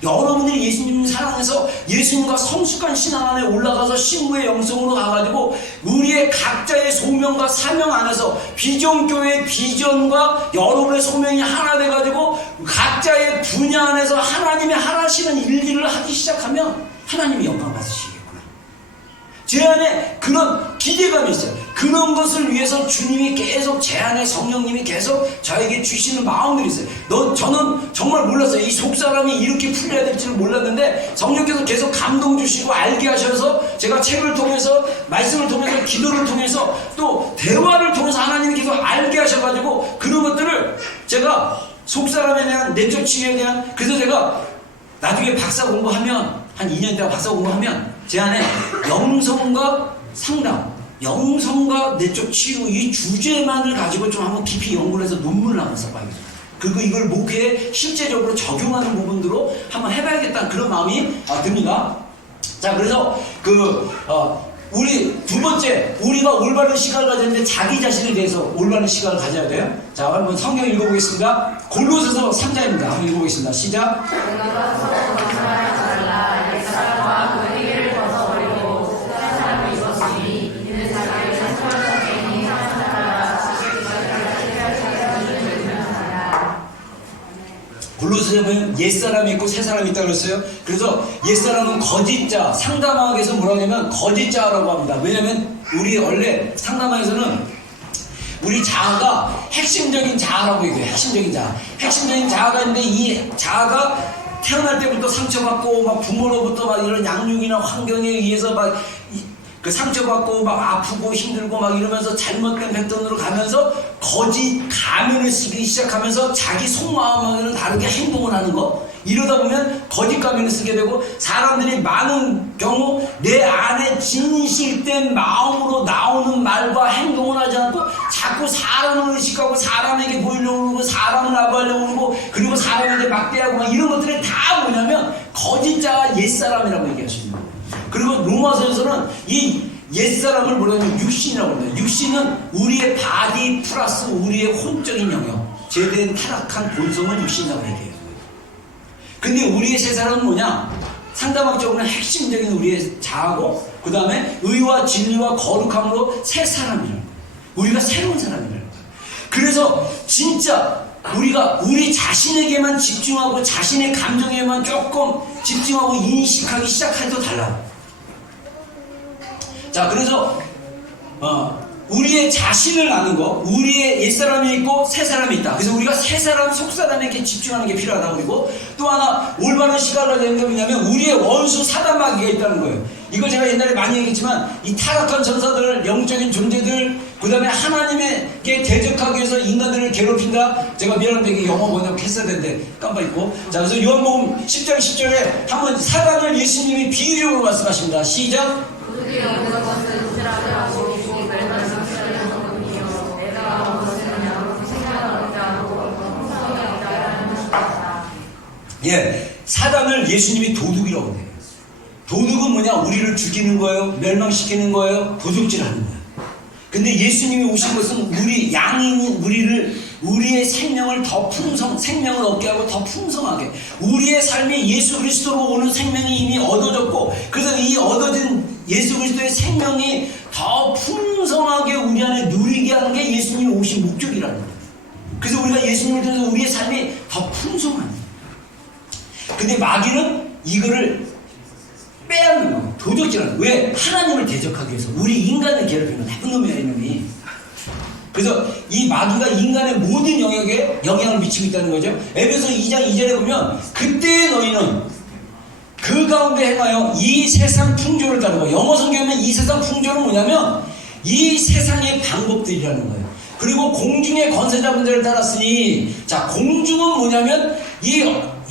여러분들이 예수님을 사랑해서 예수님과 성숙한 신앙 안에 올라가서 신부의 영성으로 가가지고 우리의 각자의 소명과 사명 안에서 비전교회의 비전과 여러분의 소명이 하나 돼가지고 각자의 분야 안에서 하나님의 하시는 일들을 하기 시작하면 하나님이 영광 받으시겠구나. 제 안에 그런 기대감이 있어요. 그런 것을 위해서 주님이 계속, 제 안에 성령님이 계속 저에게 주시는 마음들이 있어요. 저는 정말 몰랐어요. 이 속사람이 이렇게 풀려야 될지는 몰랐는데 성령께서 계속 감동 주시고 알게 하셔서, 제가 책을 통해서, 말씀을 통해서, 기도를 통해서, 또 대화를 통해서 하나님이 계속 알게 하셔가지고 그런 것들을 제가 속사람에 대한, 내적 치유에 대한, 그래서 제가 나중에 박사 공부하면, 한 2년 동안 박사 공부하면 제 안에 영성과 상담, 영성과 내적 치유, 이 주제만을 가지고 좀 한번 깊이 연구를 해서 논문을 한번 써봐야겠다. 그리고 이걸 목회에 실제적으로 적용하는 부분으로 한번 해봐야겠다는 그런 마음이 듭니다. 자, 그래서 우리 두 번째, 우리가 올바른 시각을 가졌는데 자기 자신에 대해서 올바른 시각을 가져야 돼요. 자, 한번 성경 읽어보겠습니다. 골로새서 3장입니다. 한번 읽어보겠습니다. 시작. 골로새서에 보면 옛사람이 있고 새사람이 있다고 그랬어요. 그래서 옛사람은 거짓자, 상담학에서 뭐라고 하냐면 거짓자라고 합니다. 왜냐면 우리 원래 상담학에서는 우리 자아가 핵심적인 자아라고 얘기해요. 핵심적인 자아. 핵심적인 자아가 있는데 이 자아가 태어날 때부터 상처받고 막 부모로부터 막 이런 양육이나 환경에 의해서 막 그 상처받고 막 아프고 힘들고 막 이러면서 잘못된 패턴으로 가면서 거짓 가면을 쓰기 시작하면서 자기 속마음하고는 다르게 행동을 하는 거, 이러다 보면 거짓 가면을 쓰게 되고, 사람들이 많은 경우 내 안에 진실된 마음으로 나오는 말과 행동을 하지 않고 자꾸 사람을 의식하고 사람에게 보이려고 그러고 사람을 아부하려고 그러고, 그리고 사람에게 막대하고 막 이런 것들이 다 뭐냐면 거짓자와 옛사람이라고 얘기하시는 거예요. 그리고 로마서에서는 이 옛사람을 뭐냐면 육신이라고 합니다. 육신은 우리의 바디 플러스 우리의 혼적인 영역, 제대한 타락한 본성은 육신이라고 얘기해요. 근데 우리의 새 사람은 뭐냐? 상대방적으로는 핵심적인 우리의 자아고, 그 다음에 의와 진리와 거룩함으로 새 사람이라는 거예요. 우리가 새로운 사람이라는 거예요. 그래서 진짜 우리가 우리 자신에게만 집중하고 자신의 감정에만 조금 집중하고 인식하기 시작할 때 달라요. 자, 그래서 우리의 자신을 아는 거, 우리의 옛사람이 있고 새사람이 있다. 그래서 우리가 새사람, 속사람에게 집중하는 게 필요하다. 그리고 또 하나 올바른 시각을 내는 게 뭐냐면 우리의 원수 사단마귀가 있다는 거예요. 이거 제가 옛날에 많이 얘기했지만 이 타락한 전사들, 영적인 존재들, 그 다음에 하나님에게 대적하기 위해서 인간들을 괴롭힌다. 제가 미안한데 이게 영어 번역했어야 되는데 깜빡 잊고. 자, 그래서 요한복음 10장 10절에 한번 사단을 예수님이 비유적으로 말씀하십니다. 시작. 예, 사단을 예수님이 도둑이라고 해요. 도둑은 뭐냐? 우리를 죽이는 거예요, 멸망시키는 거예요, 도둑질하는 거예요. 근데 예수님이 오신 것은 우리 양인 우리의 생명을 더 생명을 얻게 하고 더 풍성하게, 우리의 삶이 예수 그리스도로 오는 생명이 이미 얻어졌고, 그래서 이 얻어진 예수 그리스도의 생명이 더 풍성하게 우리 안에 누리게 하는 게 예수님이 오신 목적이라는 거예요. 그래서 우리가 예수님을 통해서 우리의 삶이 더 풍성한 거예요. 근데 마귀는 이거를 빼앗는 거예요. 도적질하는 거예요. 왜? 하나님을 대적하기 위해서. 우리 인간을 괴롭히는 나쁜 놈이야, 이놈이. 그래서 이 마귀가 인간의 모든 영역에 영향을 미치고 있다는 거죠. 에베소 2장 2절에 보면 그때 너희는 그 가운데 행하여 이 세상 풍조를 따르고, 영어 성경에는 이 세상 풍조는 뭐냐면 이 세상의 방법들이라는 거예요. 그리고 공중의 권세자분들을 따랐으니, 자, 공중은 뭐냐면 이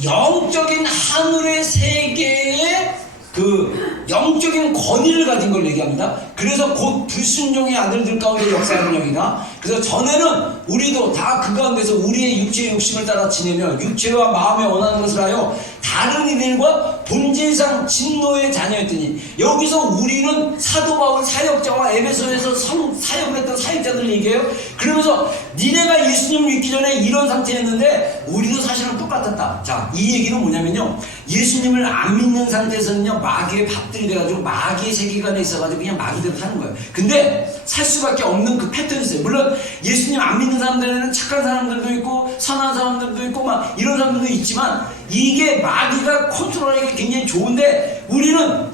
영적인 하늘의 세계에 그 영적인 권위를 가진 걸 얘기합니다. 그래서 곧 불순종의 아들들 가운데 역사하는 영이다. 그래서 전에는 우리도 다 그 가운데서 우리의 육체의 욕심을 따라 지내며 육체와 마음에 원하는 것을 하여 다른 이들과 본질상 진노의 자녀였더니, 여기서 우리는 사도 바울 사역자와 에베소에서 사역을 했던 사역자들을 얘기해요. 그러면서 니네가 예수님을 믿기 전에 이런 상태였는데 우리도 사실은 똑같았다. 자, 이 얘기는 뭐냐면요, 예수님을 안 믿는 상태에서는요 마귀의 밥들이 돼가지고 마귀의 세계관에 있어가지고 그냥 마귀대로 사는 거예요. 근데 살 수밖에 없는 그 패턴이 있어요. 물론 예수님 안 믿는 사람들에는 착한 사람들도 있고 선한 사람들도 있고 막 이런 사람들도 있지만, 이게 마귀가 컨트롤하기 굉장히 좋은데, 우리는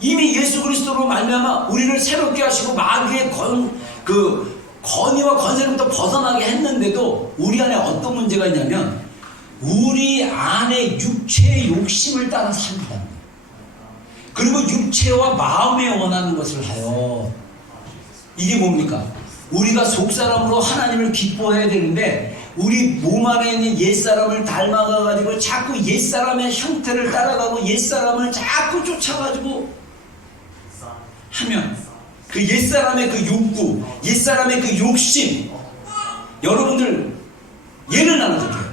이미 예수 그리스도로 말미암아 우리를 새롭게 하시고 마귀의 권위와 권세로부터 벗어나게 했는데도 우리 안에 어떤 문제가 있냐면 우리 안에 육체의 욕심을 따라 삽니다. 그리고 육체와 마음에 원하는 것을 하여, 이게 뭡니까? 우리가 속사람으로 하나님을 기뻐해야 되는데 우리 몸 안에 있는 옛사람을 닮아가가지고 자꾸 옛사람의 형태를 따라가고 옛사람을 자꾸 쫓아가지고 하면 그 옛사람의 그 욕구, 옛사람의 그 욕심, 여러분들 예를 나눠 드릴게요.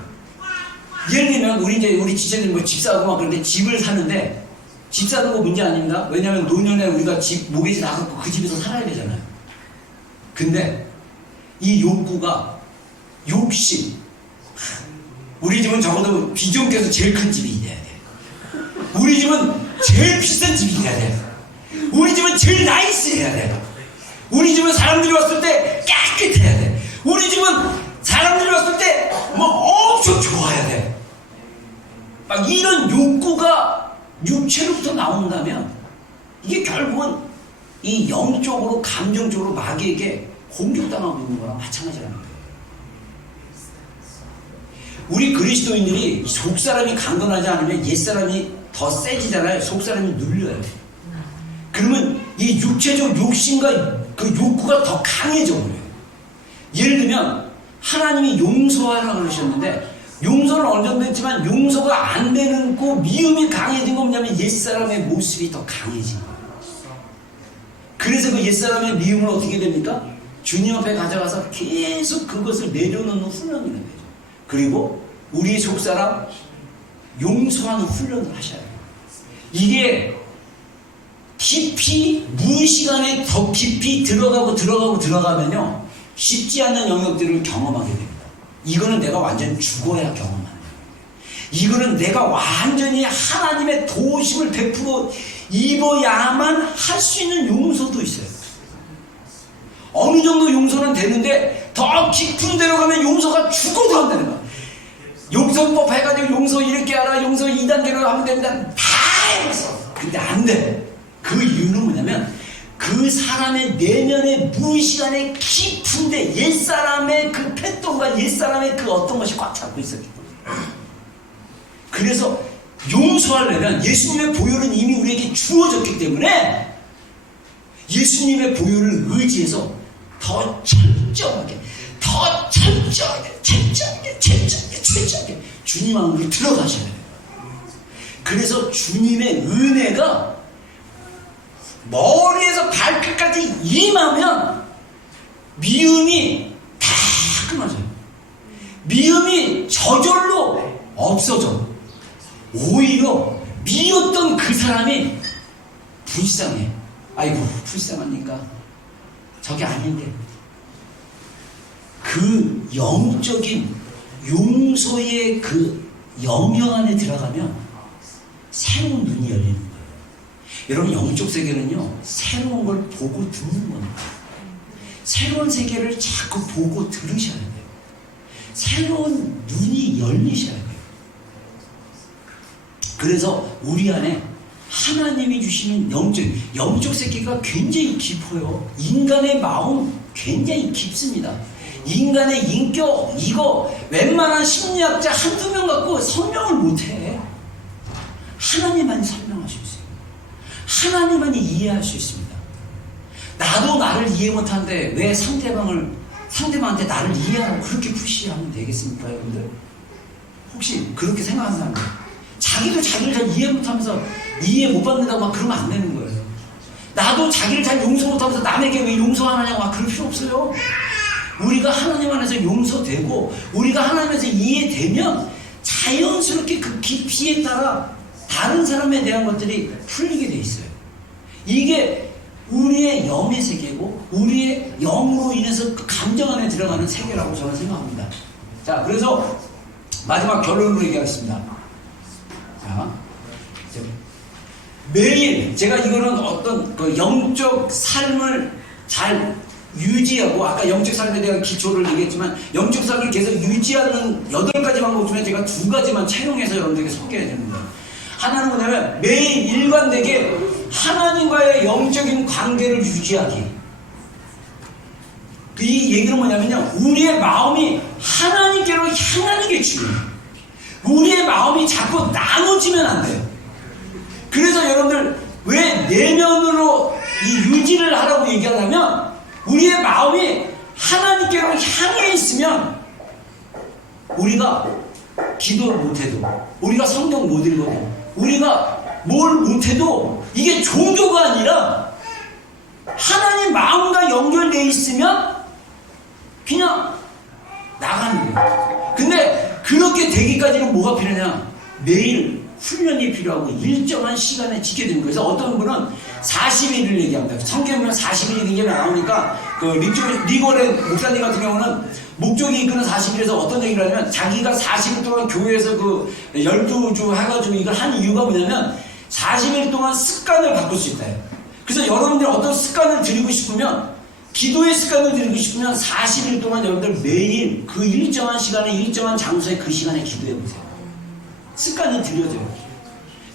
예를 들면 우리 지체들 뭐 집 사고 막 그런데 집을 사는데, 집 사는 거 문제 아닙니다. 왜냐하면 노년에 우리가 집 모기지 나가고 그 집에서 살아야 되잖아요. 근데 이 욕구가, 욕심, 우리 집은 적어도 비전께서 제일 큰 집이 돼야 돼. 우리 집은 제일 비싼 집이 돼야 돼. 우리 집은 제일 나이스해야 돼. 우리 집은 사람들이 왔을 때 깨끗해야 돼. 우리 집은 사람들이 왔을 때 뭐 엄청 좋아야 돼. 막 이런 욕구가 육체로부터 나온다면 이게 결국은 이 영적으로 감정적으로 마귀에게 공격당하고 있는 거랑 마찬가지라는 거예요. 우리 그리스도인들이 속사람이 강건하지 않으면 옛사람이 더 세지잖아요. 속사람이 눌려요. 그러면 이 육체적 욕심과 그 욕구가 더 강해져 버려요. 예를 들면 하나님이 용서하라고 그러셨는데 용서는 어느 정도 했지만 용서가 안 되는 그 미움이 강해진 건 뭐냐면 옛사람의 모습이 더 강해진 거예요. 그래서 그 옛사람의 미움을 어떻게 됩니까? 주님 앞에 가져가서 계속 그것을 내려놓는 훈련을 해야 되죠. 그리고 우리 속사람 용서하는 훈련을 하셔야 돼요. 이게 깊이 무의식간에 더 깊이 들어가면요 쉽지 않은 영역들을 경험하게 됩니다. 이거는 내가 완전 죽어야 경험하는 거예요. 이거는 내가 완전히 하나님의 도우심을 베풀어 입어야만 할 수 있는 용서도 있어요. 어느 정도 용서는 되는데 더 깊은 데로 가면 용서가 죽어도 안 되는 거야. 용서법 해가지고 용서 이렇게 하라, 용서 2단계로 하면 된다, 다 해봤어. 근데 안 돼. 그 이유는 뭐냐면 그 사람의 내면의 무의식 안에 깊은데 옛사람의 그 패턴과 옛사람의 그 어떤 것이 꽉 잡고 있었기 때문에. 그래서 용서하려면 예수님의 보혈은 이미 우리에게 주어졌기 때문에 예수님의 보혈을 의지해서 더 철저하게 주님 안으로 들어가셔야 돼요. 그래서 주님의 은혜가 머리에서 발끝까지 임하면 미움이 다 끊어져요. 미움이 저절로 없어져. 오히려 미웠던 그 사람이 불쌍해. 아이고 불쌍하니까 저게 아닌데. 그 영적인 용서의 그 영역 안에 들어가면 새로운 눈이 열리는 거예요. 여러분, 영적 세계는요, 새로운 걸 보고 듣는 겁니다. 새로운 세계를 자꾸 보고 들으셔야 돼요. 새로운 눈이 열리셔야 돼요. 그래서 우리 안에 하나님이 주시는 영적 세계가 굉장히 깊어요. 인간의 마음 굉장히 깊습니다. 인간의 인격, 이거 웬만한 심리학자 한두 명 갖고 설명을 못해. 하나님만이 설명할 수 있어요. 하나님만이 이해할 수 있습니다. 나도 나를 이해 못하는데 왜 상대방한테 나를 이해하라고 그렇게 푸시하면 되겠습니까, 여러분들? 혹시 그렇게 생각하는 사람들? 자기도 자기를 잘 이해 못하면서 이해 못 받는다고 막 그러면 안 되는 거예요. 나도 자기를 잘 용서 못하면서 남에게 왜 용서 안 하냐고 막 그럴 필요 없어요. 우리가 하나님 안에서 용서되고 우리가 하나님에서 이해되면 자연스럽게 그 깊이에 따라 다른 사람에 대한 것들이 풀리게 돼 있어요. 이게 우리의 영의 세계고 우리의 영으로 인해서 그 감정 안에 들어가는 세계라고 저는 생각합니다. 자, 그래서 마지막 결론으로 얘기하겠습니다. 자, 매일 제가 이거는 어떤 그 영적 삶을 잘 유지하고, 아까 영적 삶에 대한 기초를 얘기했지만 영적 삶을 계속 유지하는 8가지 방법 중에 제가 2가지만 채용해서 여러분들에게 소개해야 됩니다. 하나는 뭐냐면 매일 일관되게 하나님과의 영적인 관계를 유지하기. 이 얘기는 뭐냐면요, 우리의 마음이 하나님께로 향하는 게 중요해요. 우리의 마음이 자꾸 나눠지면 안 돼요. 그래서 여러분들 왜 내면으로 이 유지를 하라고 얘기하냐면, 우리의 마음이 하나님께로 향해 있으면 우리가 기도를 못해도, 우리가 성경 못 읽어도, 우리가 뭘 못해도 이게 종교가 아니라 하나님 마음과 연결되어 있으면 그냥 나가는 거예요. 근데 그렇게 되기까지는 뭐가 필요하냐? 매일 훈련이 필요하고 일정한 시간에 지켜야 되는 거예요. 그래서 어떤 분은 40일을 얘기합니다. 성경에 40일이 굉장히 나오니까 그 리거렌 목사님 같은 경우는 목적이 이끄는 40일에서 어떤 얘기를 하냐면, 자기가 40일 동안 교회에서 그 12주 해가지고 이걸 한 이유가 뭐냐면 40일 동안 습관을 바꿀 수 있다. 그래서 여러분들이 어떤 습관을 들이고 싶으면, 기도의 습관을 들이고 싶으면 40일 동안 여러분들 매일 그 일정한 시간에 일정한 장소에 그 시간에 기도해 보세요. 습관이 들여져요.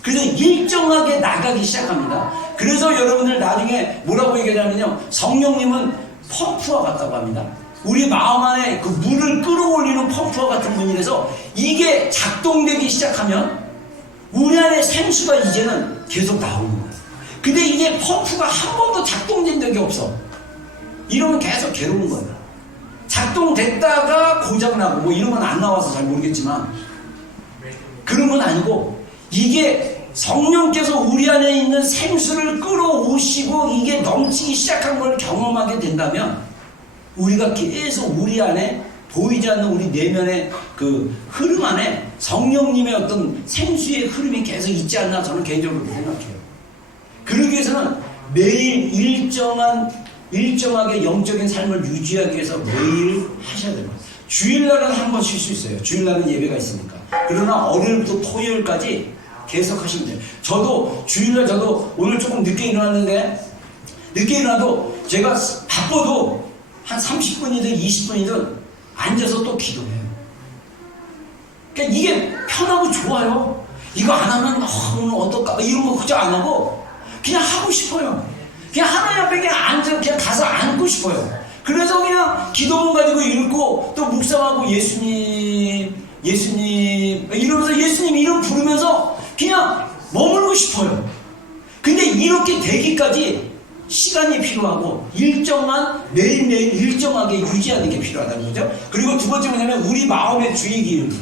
그래서 일정하게 나가기 시작합니다. 그래서 여러분들 나중에 뭐라고 얘기하냐면요, 성령님은 펌프와 같다고 합니다. 우리 마음 안에 그 물을 끌어올리는 펌프와 같은 분이라서 이게 작동되기 시작하면 우리 안에 생수가 이제는 계속 나오는 거예요. 근데 이게 펌프가 한 번도 작동된 적이 없어. 이러면 계속 괴로운 거예요. 작동됐다가 고장나고 뭐 이런 건 안 나와서 잘 모르겠지만, 그런 건 아니고 이게 성령께서 우리 안에 있는 생수를 끌어오시고 이게 넘치기 시작한 걸 경험하게 된다면, 우리가 계속 우리 안에 보이지 않는 우리 내면의 그 흐름 안에 성령님의 어떤 생수의 흐름이 계속 있지 않나, 저는 개인적으로 생각해요. 그러기 위해서는 매일 일정하게 영적인 삶을 유지하기 위해서 매일 하셔야 됩니다. 주일날은 한 번 쉴 수 있어요. 주일날은 예배가 있으니까. 그러나 월요일부터 토요일까지 계속 하시면 돼요. 저도 주일날 저도 오늘 조금 늦게 일어났는데 늦게 일어나도 제가 바빠도 한 30분이든 20분이든 앉아서 또 기도해요. 그러니까 이게 편하고 좋아요. 이거 안 하면 오늘 어떨까 이런 거 걱정 안 하고 그냥 하고 싶어요. 그냥 하나님 앞에 그냥 앉아 그냥 가서 앉고 싶어요. 그래서 그냥 기도문 가지고 읽고 또 묵상하고 예수님 이러면서 예수님 이름 부르면서 그냥 머물고 싶어요. 근데 이렇게 되기까지 시간이 필요하고 일정만 매일매일 일정하게 유지하는 게 필요하다는 거죠. 그리고 두 번째 뭐냐면 우리 마음의 주의 기울기.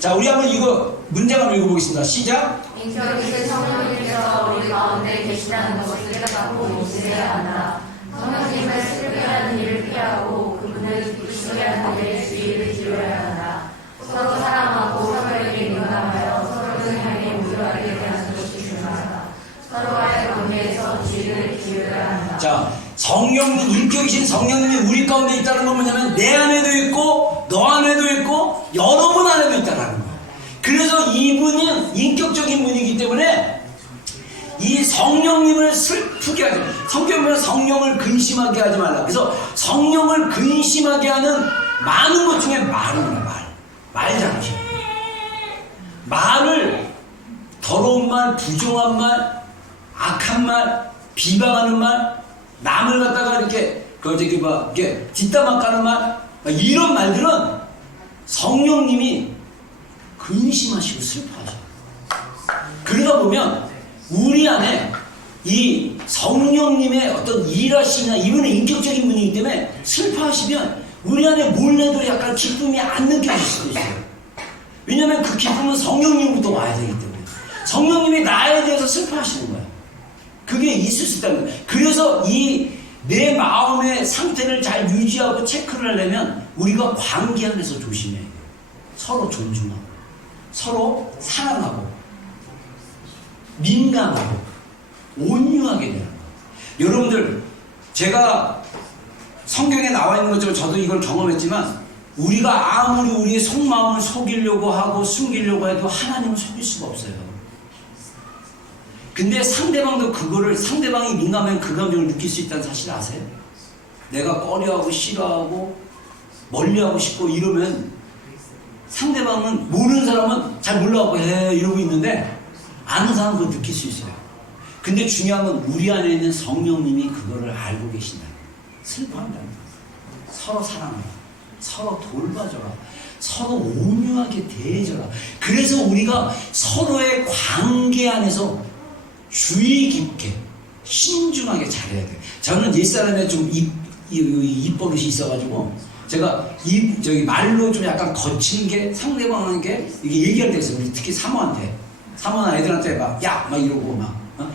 자, 우리 한번 이거 문장 한번 읽어보겠습니다. 시작. 인격이신 성령님께서 우리 가운데 계시다는 것을 깨닫고 인지해야 한다. 성령님을 슬프게하는 일을 피하고 그분을 기쁘시게 하는 일에 주의를 기울여야 한다. 서로 사랑하고 서로에게 민감하여 서로를 향해 우월하게 대하는 것이 중요하다. 서로와의 관계에서 주의를 기울여야 한다. 자, 성령님, 인격이신 성령님이 우리 가운데 있다는 건 뭐냐면 내 안에도 있고 너 안에도 있고 여러분 안에도 있다는 거예요. 그래서 이분은 인격적인 분이기 때문에 이 성령님을 슬프게 하지 말라. 성경은 성령을 근심하게 하지 말라. 그래서 성령을 근심하게 하는 많은 것 중에 말은 말 잘하셔야 돼요. 말을 더러운 말, 부정한 말, 악한 말, 비방하는 말, 남을 갖다가 이렇게 이렇게 뒷담화 까는 말, 이런 말들은 성령님이 근심하시고 슬퍼하셔요. 그러다 보면 우리 안에 이 성령님의 어떤 일하시나 이분은 인격적인 분이기 때문에 슬퍼하시면 우리 안에 몰래도 약간 기쁨이 안 느껴질 수도 있어요. 왜냐하면 그 기쁨은 성령님부터 와야 되기 때문에 성령님이 나에 대해서 슬퍼하시는 거예요. 그게 있을 수 있다는 거예요. 그래서 이 내 마음의 상태를 잘 유지하고 체크를 하려면 우리가 관계 안에서 조심해야 돼요. 서로 존중하고 서로 사랑하고 민감하고 온유하게 되는 거예요. 여러분들 제가 성경에 나와 있는 것처럼 저도 이걸 경험했지만 우리가 아무리 우리의 속마음을 속이려고 하고 숨기려고 해도 하나님을 속일 수가 없어요. 근데 상대방이 민감하면 그 감정을 느낄 수 있다는 사실 아세요? 내가 꺼려하고 싫어하고 멀리하고 싶고 이러면 상대방은 모르는 사람은 잘 몰라갖고 이러고 있는데 아는 사람은 그걸 느낄 수 있어요. 근데 중요한 건 우리 안에 있는 성령님이 그거를 알고 계신다. 슬퍼한다. 서로 사랑하라. 서로 돌봐줘라. 서로 온유하게 대해줘라. 그래서 우리가 서로의 관계 안에서 주의 깊게 신중하게 잘해야 돼요. 저는 옛사람에 좀 입버릇이 있어가지고 제가 말로 좀 약간 거친 게 상대방에게 이게 얘기할 때 있어요. 특히 사모한테 애들한테 막 이러고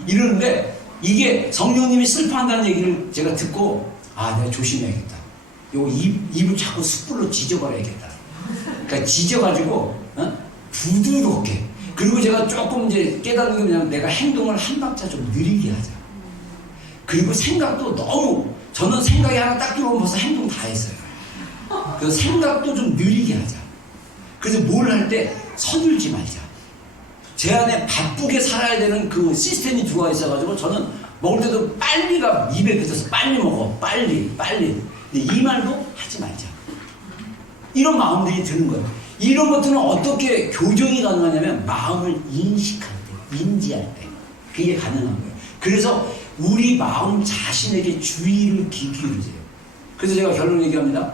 이러는데 이게 성령님이 슬퍼한다는 얘기를 제가 듣고 내가 조심해야겠다. 요거 입을 자꾸 숯불로 지져버려야겠다. 그러니까 지져가지고 부드럽게. 그리고 제가 조금 이제 깨닫는 게 뭐냐면 내가 행동을 한 박자 좀 느리게 하자. 그리고 생각도 저는 생각이 하나 딱 들어오면 벌써 행동 다 했어요. 그래서 생각도 좀 느리게 하자. 그래서 뭘 할 때 서둘지 말자. 제 안에 바쁘게 살아야 되는 그 시스템이 들어와 있어가지고 저는 먹을 때도 빨리가 입에 뱉어서 빨리 먹어. 빨리. 근데 이 말도 하지 말자. 이런 마음들이 드는 거예요. 이런 것들은 어떻게 교정이 가능하냐면 마음을 인식할 때, 인지할 때 그게 가능한 거예요. 그래서 우리 마음 자신에게 주의를 기울이세요. 그래서 제가 결론 얘기합니다.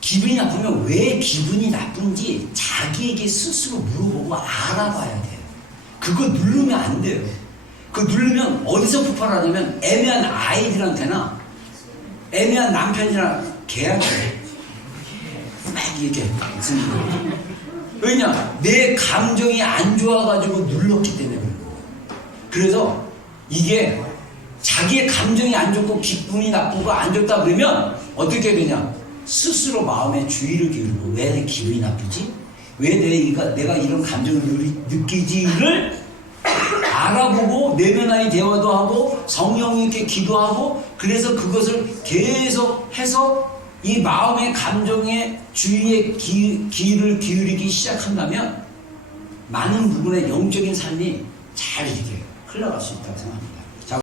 기분이 나쁘면 왜 기분이 나쁜지 자기에게 스스로 물어보고 알아봐야 돼요. 그거 누르면 안 돼요. 그거 누르면 어디서 폭발하냐면 애매한 아이들한테나 애매한 남편이나 걔한테 막 이렇게 왜냐? 내 감정이 안 좋아가지고 눌렀기 때문에 그런 거예요. 그래서 이게 자기의 감정이 안 좋고 기분이 나쁘고 안 좋다 그러면 어떻게 되냐? 스스로 마음에 주의를 기울이고 왜 내 기분이 나쁘지? 왜 내가 이런 감정을 느끼지를 알아보고 내면의 대화도 하고 성령님께 기도하고 그래서 그것을 계속 해서 이 마음의 감정의 주의의 기를 기울이기 시작한다면 많은 부분의 영적인 삶이 잘 이렇게 흘러갈 수 있다고 생각합니다.